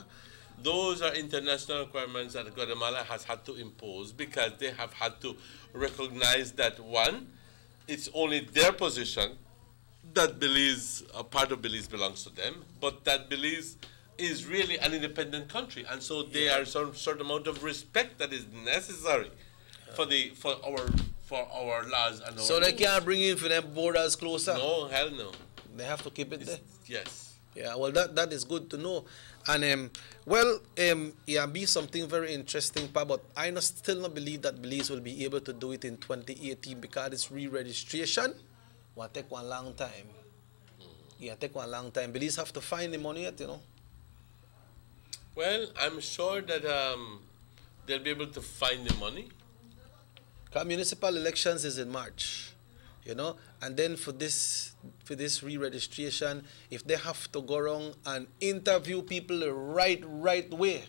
Those are international requirements that Guatemala has had to impose, because they have had to recognize that, one, it's only their position that Belize, a part of Belize belongs to them, but that Belize is really an independent country, and so there are some certain amount of respect that is necessary for our laws and our So they rules. can't bring in for them borders closer? No, hell no. They have to keep it there? Yes. Yeah, well, that is good to know. And, yeah, be something very interesting, but I still not believe that Belize will be able to do it in 2018, because it's re-registration will take one long time. Yeah, take one long time. Belize have to find the money yet, you know. Well, I'm sure that they'll be able to find the money. Because municipal elections is in March, you know, and then for this re-registration, if they have to go around and interview people the right way,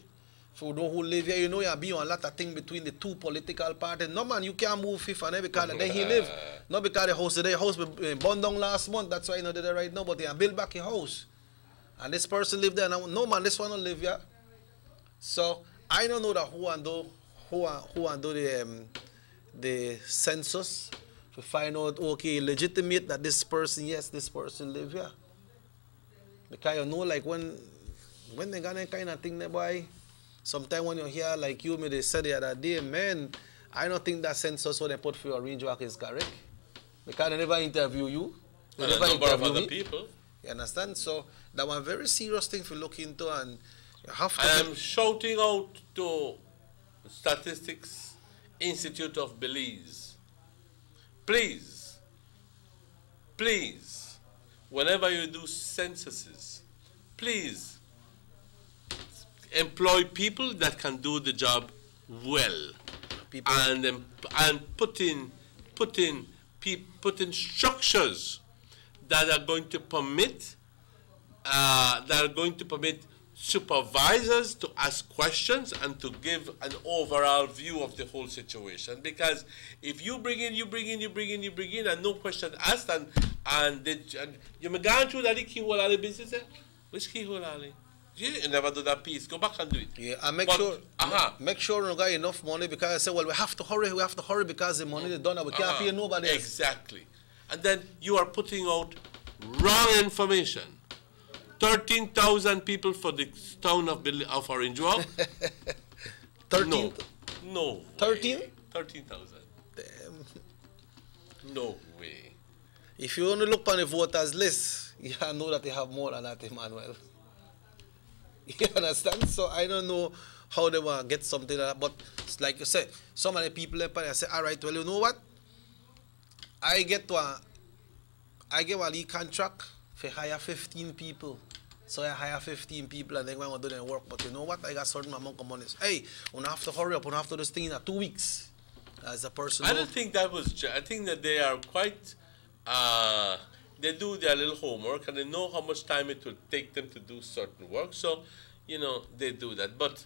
for those who live here, you know, you'll be on a lot of things between the two political parties. No, man, you can't move fifth and because there he live. Not because the house burned down last month. That's why you know they're there right now. But they build back a house. And this person live there. And no, man, this one don't live here. So I don't know that who and do the census to find out, okay, legitimate that this person, yes, this person live here. Because you know, like when they got that kind of thing there, boy, sometimes when you hear, like you, they said the other day, man, I don't think that census what they put for your range work is correct. Because they never interview you. They And a never number of interview other me. people. You understand? So that one very serious thing to look into, and you have to. I'm shouting out to Statistics Institute of Belize. Please, whenever you do censuses, please employ people that can do the job well, and put in structures that are going to permit supervisors to ask questions and to give an overall view of the whole situation. Because if you bring in, and no question asked, and you may go through that keyhole alley business, which keyhole alley? You never do that piece. Go back and do it. Yeah, and make sure you got enough money, because I say, well, we have to hurry because the money is done and we can't pay nobody else. Exactly. And then you are putting out wrong information. 13,000 people for the town of Orange Walk. 13? No. 13? 13,000. Damn. No way. If you only look on the voters list, you know that they have more than that, Emmanuel. You understand? So I don't know how they want to get something like that. But it's like you said, some of the people up there say, all right, well, you know what? I get a lead contract for hire 15 people. So I hire 15 people and they're going to do their work. But you know what? I got a certain amount of money. Hey, we have to hurry up. We have to do this thing in 2 weeks. As a person. I don't think that was. I think that they are quite. They do their little homework and they know how much time it will take them to do certain work. So, you know, they do that. But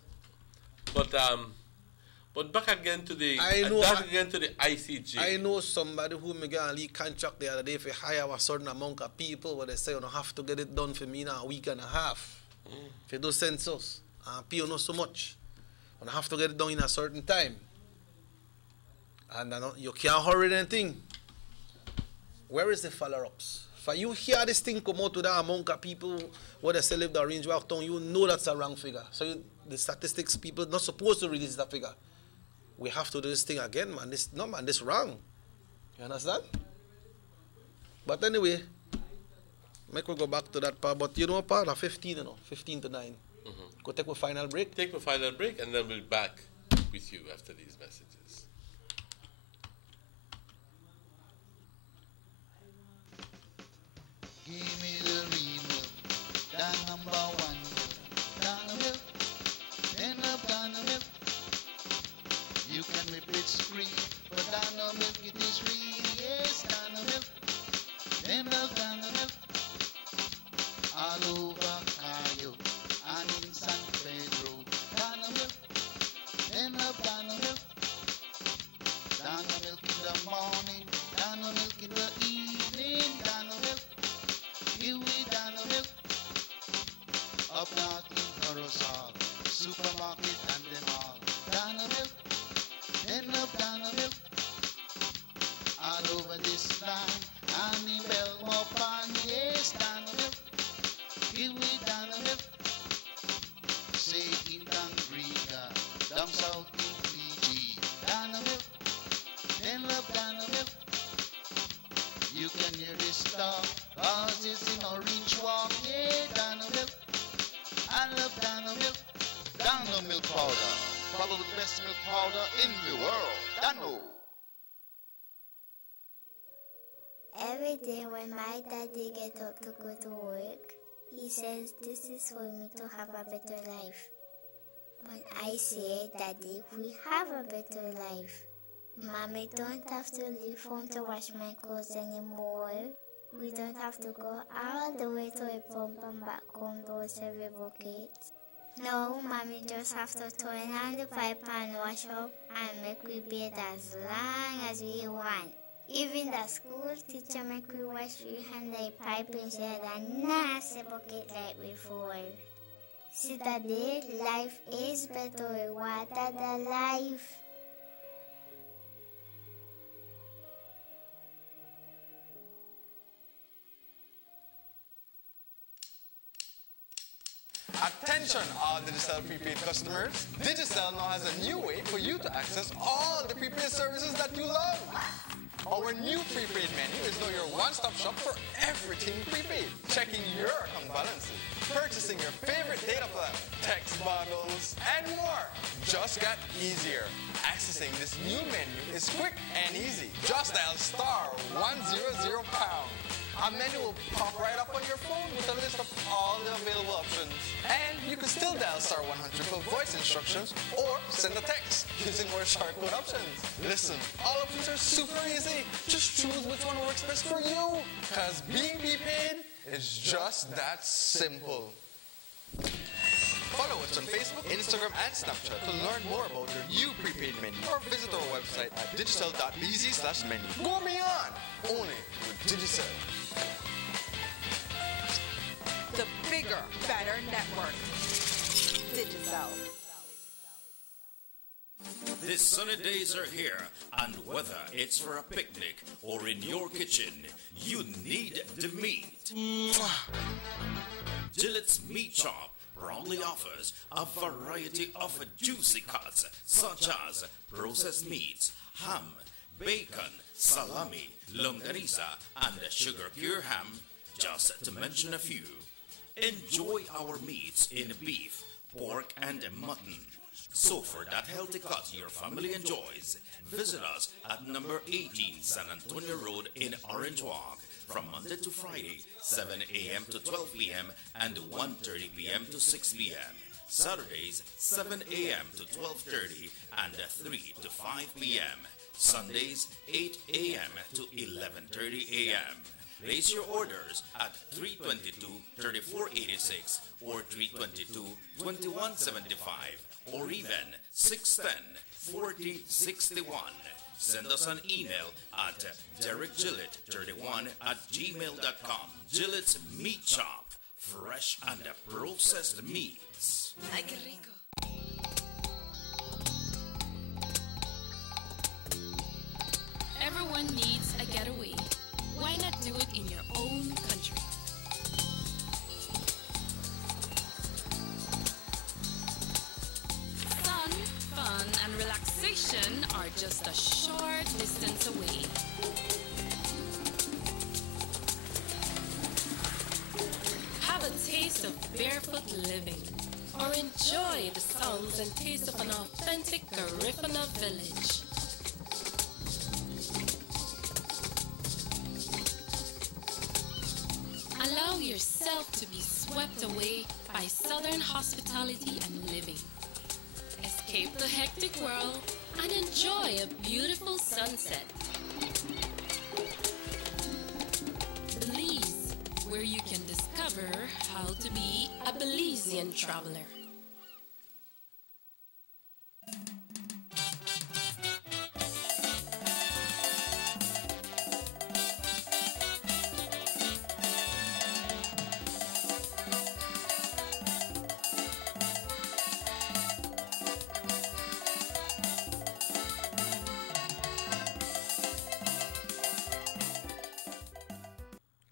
back again to the. ICJ. I know somebody who may get a lead contract the other day for hire a certain amount of people, but they say you don't have to get it done for me in a week and a half. If you do census, pay you not so much. You have to get it done in a certain time. And you can't hurry anything. Where is the follow-ups? For you hear this thing come out to that amount of people where they say live the Orange Walk town, you know that's a wrong figure. So the statistics people not supposed to release that figure. We have to do this thing again, man. This wrong. You understand? But anyway, make we go back to that part. But you know, part of 15 to 9. Go take a final break. Take a final break, and then we'll be back with you after these messages. Give me the real milk, the number one milk, Donna milk, then up Donna milk. You can whip it scream, but Donna milk it is real, yes, Donna milk, then up Donna milk. All over Cayo and in San Pedro, Donna milk, then up Donna milk. Donna milk in the morning, Donna milk in the evening, Donna milk. Here we Donna milk, up north in Corozal, supermarket and them all. Donna milk, then up Donna milk, all over this land, and in Belmont Pond, yes, Donna milk. Here we Donna milk, say in Tangriga, down south in Fiji. Donna milk, then up Donna milk. You can hear this stuff. Cause it's in Orange Walk, yeah, Donna milk. I love Donna milk. Donna milk powder, probably the best milk powder in the world. Dano. Every day when my daddy get up to go to work, he says this is for me to have a better life. When I say, Daddy, we have a better life. Mommy don't have to leave home to wash my clothes anymore. We don't have to go all the way to a pump and back home to wash every bucket. No, Mommy just have to turn on the pipe and wash up and make we bathe as long as we want. Even the school teacher make we wash we hand the pipe instead of nasty bucket like before. See Daddy, life is better with water than life. Attention all Digicel prepaid customers. Digicel now has a new way for you to access all the prepaid services that you love. Our new prepaid menu is now your one-stop shop for everything prepaid. Checking your account balances, purchasing your favorite data plan, text bundles, and more. Just got easier. Accessing this new menu is quick and easy. Just dial *100#. A menu will pop right up on your phone with a list of all the available options. And you can still dial *100 for voice instructions or send a text using more shortcut options. Listen, all options are super easy. Just choose which one works best for you. Because being prepaid is just that simple. Follow us on Facebook, Instagram, and Snapchat to learn more about your new prepaid menu or visit our website at digicel.bz/menu. Go beyond! Only with Digicel. The bigger, better network. Digicel. The sunny days are here, and whether it's for a picnic or in your kitchen, you need the meat. Gillette's Meat Shop proudly offers a variety of juicy cuts such as processed meats, ham, bacon, salami, longaniza, and sugar cure ham, just to mention a few. Enjoy our meats in beef, pork, and mutton. So for that healthy cut your family enjoys, visit us at number 18 San Antonio Road in Orange Walk from Monday to Friday, 7 a.m. to 12 p.m. and 1:30 p.m. to 6 p.m. Saturdays, 7 a.m. to 12:30 and 3 to 5 p.m. Sundays, 8 a.m. to 11:30 a.m. Place your orders at 322-3486 or 322-2175 or even 610-4061. Send us an email at derekgillett31@gmail.com. Gillett's Meat Shop. Fresh and processed meats. Ay, qué rico. Everyone needs a getaway. Why not do it in your own country? Sun, fun, and relaxation are just a short distance away. Have a taste of barefoot living, or enjoy the sounds and taste of an authentic Garifuna village. Allow yourself to be swept away by Southern hospitality and living. Escape the hectic world and enjoy a beautiful sunset. Belize, where you can discover how to be a Belizean traveler.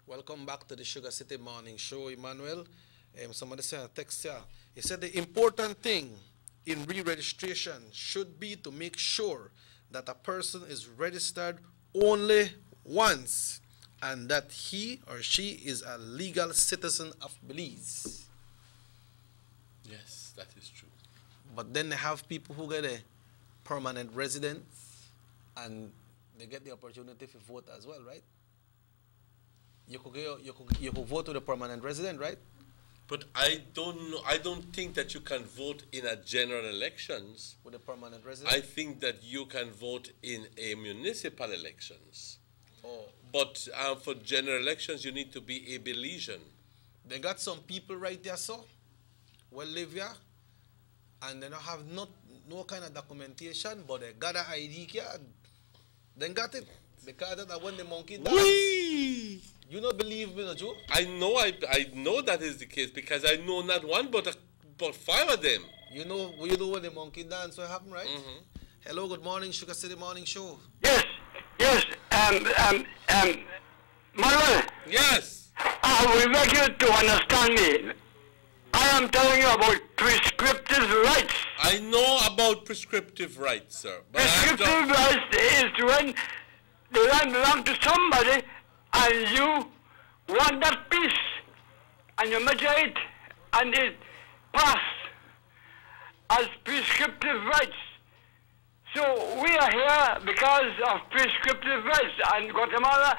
Welcome back to the Sugar City Morning Show, Emmanuel. Somebody sent a text here. He said the important thing in re-registration should be to make sure that a person is registered only once and that he or she is a legal citizen of Belize. Yes, that is true. But then they have people who get a permanent residence and they get the opportunity to vote as well, right? You could vote with a permanent resident, right? But I don't know. I don't think that you can vote in a general elections. With a permanent resident? I think that you can vote in a municipal elections. Oh. But for general elections, you need to be a Belizean. They got some people right there, so well live here, and they don't have no kind of documentation, but they got an ID card. They got it. Because that when the monkey dance. Whee! You don't believe me, no, Joe? I know that is the case because I know not one but five of them. You know when the monkey dance what happened, right? Mm-hmm. Hello, good morning, Sugar City Morning Show. Yes, Manuel. Yes. I will beg you to understand me. I am telling you about prescriptive rights. I know about prescriptive rights, sir. But prescriptive rights is when the land belongs to somebody and you want that piece and you measure it and it pass as prescriptive rights. So we are here because of prescriptive rights, and Guatemala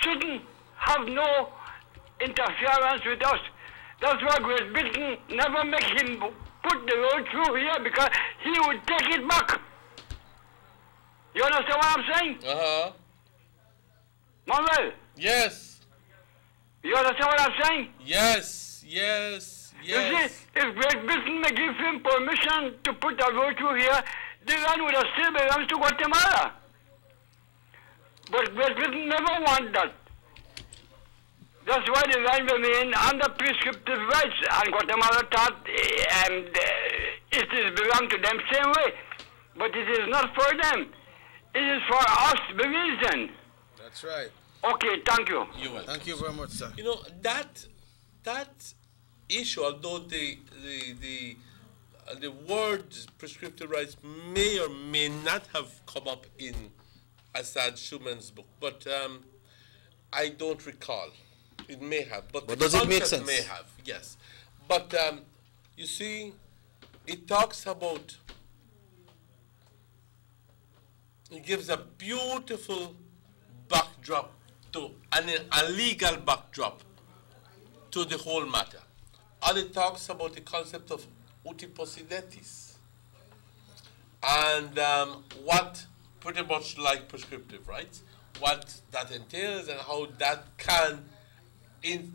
shouldn't have no interference with us. That's why Great Britain never make him put the road through here, because he would take it back. You understand what I'm saying? Uh-huh. Manuel? Yes. You understand what I'm saying? Yes. You see, if Great Britain may give him permission to put a road through here, the land would have still belongs to Guatemala. But Great Britain never want that. That's why the land remain under prescriptive rights, and Guatemala thought it is belong to them same way. But it is not for them. It is for us, Belizean. That's right. Okay, thank you. You're welcome. Thank you very much, sir. You know, that issue, although the word prescriptive rights may or may not have come up in Assad Shuman's book, but I don't recall. It may have, but the does it make concept sense? may have, yes. But you see, it talks about, it gives a beautiful backdrop to a legal backdrop to the whole matter. And it talks about the concept of utiposidetis and what pretty much like prescriptive rights, what that entails and how that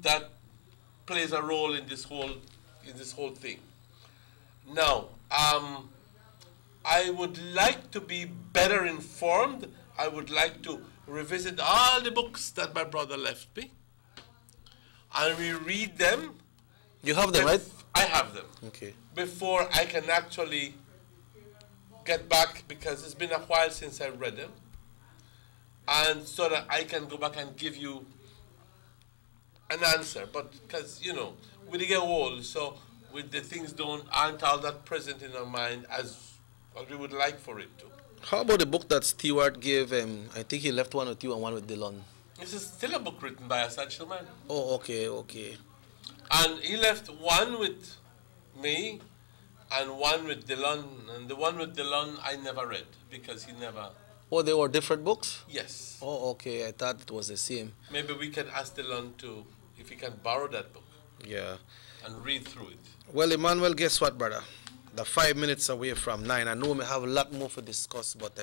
that plays a role in this whole thing. Now, I would like to be better informed. I would like to revisit all the books that my brother left me and reread them. You have them, right? I have them. Okay. Before I can actually get back, because it's been a while since I read them, and so that I can go back and give you an answer. But because, you know, we get old, so with the things aren't all that present in our mind as we would like for it to. How about the book that Stewart gave? I think he left one with you and one with Dylan. This is still a book written by Assad Shuman. Oh, okay, okay. And he left one with me and one with Dylan. And the one with Dylan I never read because he never... Oh, they were different books? Yes. Oh, okay. I thought it was the same. Maybe we can ask Dylan if he can borrow that book. Yeah. And read through it. Well, Emmanuel, guess what, brother? The 5 minutes away from 9. I know we have a lot more to discuss, but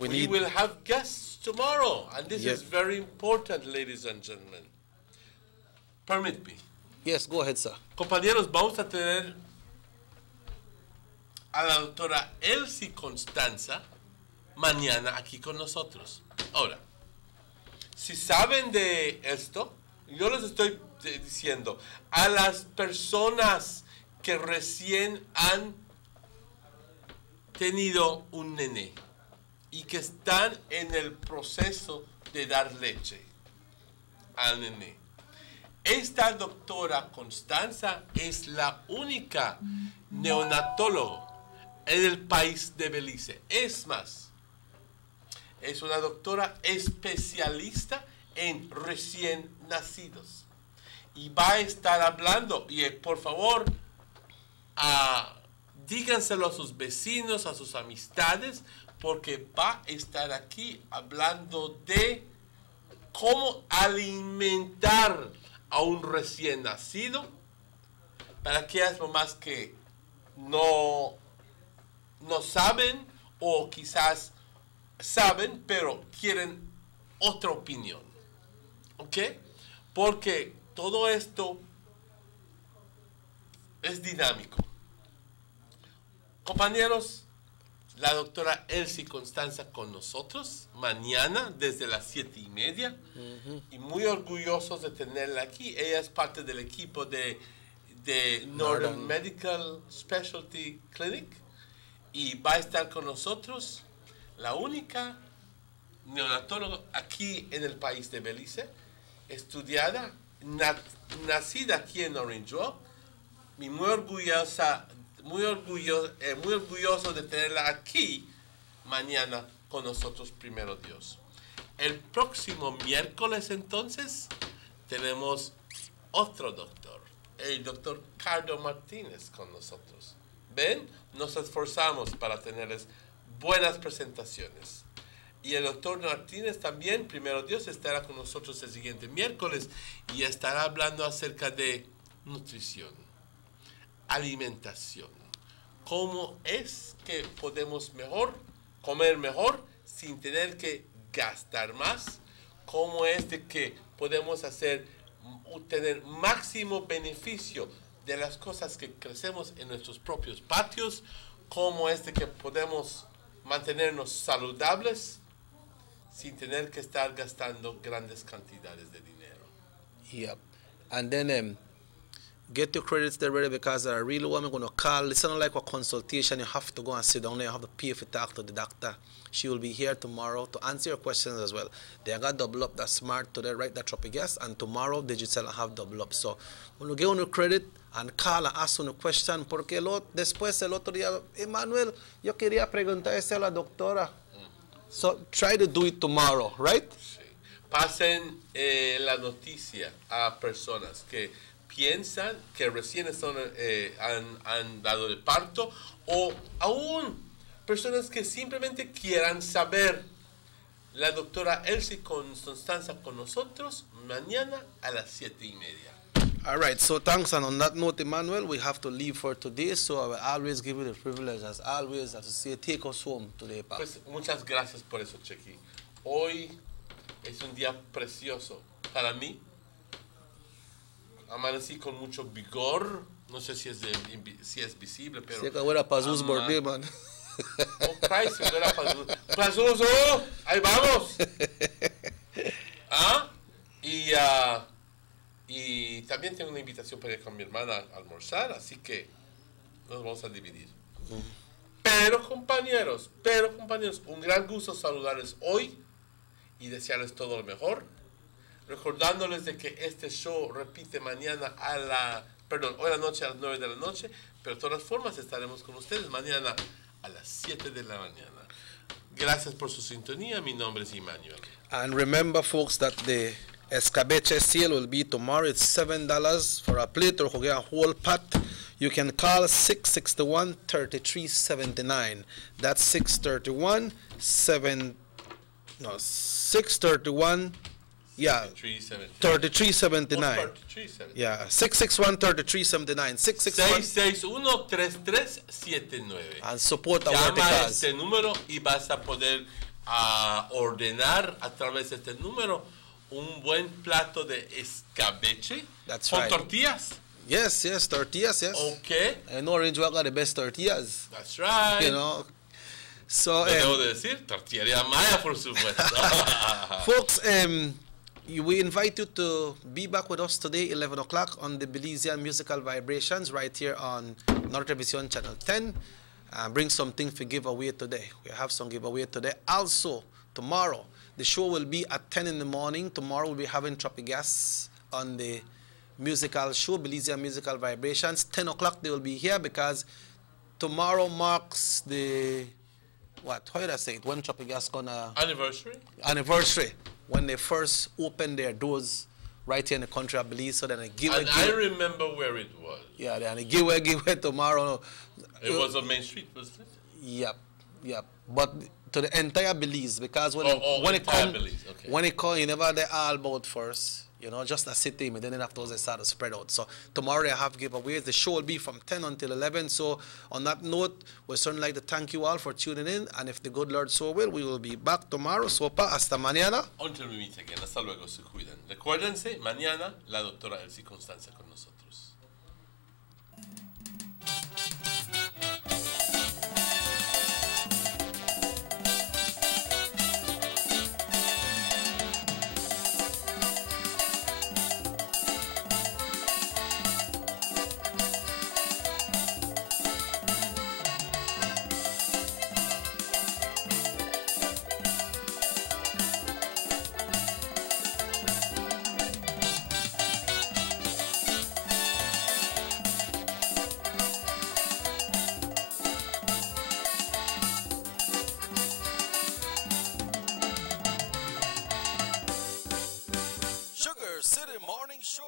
we will have guests tomorrow. And this is very important, ladies and gentlemen. Permit me. Yes, go ahead, sir. Compañeros, vamos a tener a la doctora Elsie Constanza mañana aquí con nosotros. Ahora, si saben de esto, yo les estoy diciendo a las personas que recién han tenido un nené y que están en el proceso de dar leche al nené. Esta doctora Constanza es la única neonatóloga en el país de Belice. Es más, es una doctora especialista en recién nacidos. Y va a estar hablando, y por favor, díganselo a sus vecinos, a sus amistades, porque va a estar aquí hablando de cómo alimentar a un recién nacido para aquellas mamás que no saben o quizás saben pero quieren otra opinión, ¿ok? Porque todo esto es dinámico. Compañeros, la doctora Elsie Constanza con nosotros mañana desde las 7:30 y muy orgullosos de tenerla aquí. Ella es parte del equipo de Northern Medical Specialty Clinic y va a estar con nosotros, la única neonatóloga aquí en el país de Belice, estudiada, nacida aquí en Orange Walk, y muy orgulloso de tenerla aquí mañana con nosotros, primero Dios. El próximo miércoles entonces tenemos otro doctor, el doctor Cardo Martínez con nosotros. ¿Ven? Nos esforzamos para tenerles buenas presentaciones. Y el doctor Martínez también, primero Dios, estará con nosotros el siguiente miércoles y estará hablando acerca de nutrición, alimentación. ¿Cómo es que podemos comer mejor sin tener que gastar más? ¿Cómo es de que podemos obtener máximo beneficio de las cosas que crecemos en nuestros propios patios? ¿Cómo es de que podemos mantenernos saludables sin tener que estar gastando grandes cantidades de dinero? Yep. And then get your credits there ready, because I really want going to call. It's not like a consultation. You have to go and sit down there. You have to pay for talk to the doctor. She will be here tomorrow to answer your questions as well. They got double up. That's smart today, right? That tropic yes. And tomorrow, digital have double up. So when you get on your credit and call and ask una question, porque después el otro día, Emmanuel, yo quería preguntarse a la doctora. So try to do it tomorrow, right? Pasen la noticia a personas que piensan que recién han dado el parto o aún personas que simplemente quieran saber. La doctora Elsie Constanza con nosotros mañana a las 7:30. All right, so thanks. And on that note, Emmanuel, we have to leave for today. So I will always give you the privilege, as always, as to say, take us home today, Pa. Pues muchas gracias por eso, Chequi. Hoy es un día precioso para mí. Amanecí con mucho vigor. No sé si es visible, pero... Sí, que fuera Pazu's birthday, man. Oh, Christ, era Pazuzu, ahí vamos. ¿Ah? Y también tengo una invitación para ir con mi hermana a almorzar, así que nos vamos a dividir. Pero compañeros, un gran gusto saludarles hoy y desearles todo lo mejor. Recordándoles de que este show repite mañana hoy a la noche a las 9 de la noche, pero de todas formas estaremos con ustedes mañana a las 7 de la mañana. Gracias por su sintonía. Mi nombre es Emmanuel. And remember, folks, that the escabeche sale will be tomorrow. It's $7 for a plate or a whole pot. You can call 631-3379. That's 631. Yeah, 3379. Yeah, 661-3379. 661-3379. And support our Llama a cause. este número y vas a poder ordenar a través de este número un buen plato de escabeche. That's con right. tortillas. Yes, tortillas, yes. Okay. I know Orange Walk got the best tortillas. That's right. You know. So, debo de decir, tortillería Maya, por supuesto. Folks, we invite you to be back with us today, 11 o'clock, on the Belizean Musical Vibrations, right here on North Television Channel 10. Bring something for giveaway today. We have some giveaway today. Also, tomorrow, the show will be at 10 in the morning. Tomorrow, we'll be having Tropigas on the musical show, Belizean Musical Vibrations. 10 o'clock, they will be here because tomorrow marks the... How did I say it? When Tropigas gonna... Anniversary. When they first opened their doors right here in the country of Belize. So then they give And I remember where it was. Yeah, then they give away tomorrow. It was on Main Street, wasn't it? Yep. But to the entire Belize, because when it come, you never they all about first. You know, just a city, and then after they start to spread out. So tomorrow they have giveaways. The show will be from 10 until 11. So on that note, we certainly like to thank you all for tuning in. And if the good Lord so will, we will be back tomorrow. So hasta mañana. Until we meet again. Hasta luego. Se cuidan. Recuérdense, mañana la doctora Elsie Constanza con nosotros. City Morning Show.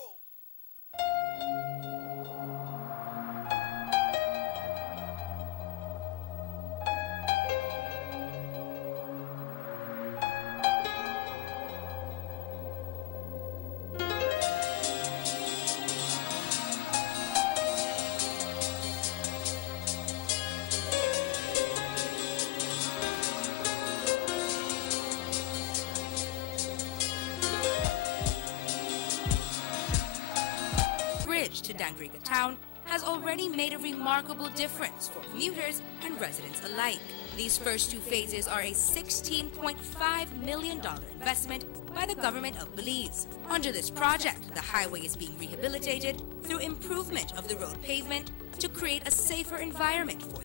To Dangriga town has already made a remarkable difference for commuters and residents alike. These first two phases are a $16.5 million investment by the government of Belize. Under this project, the highway is being rehabilitated through improvement of the road pavement to create a safer environment for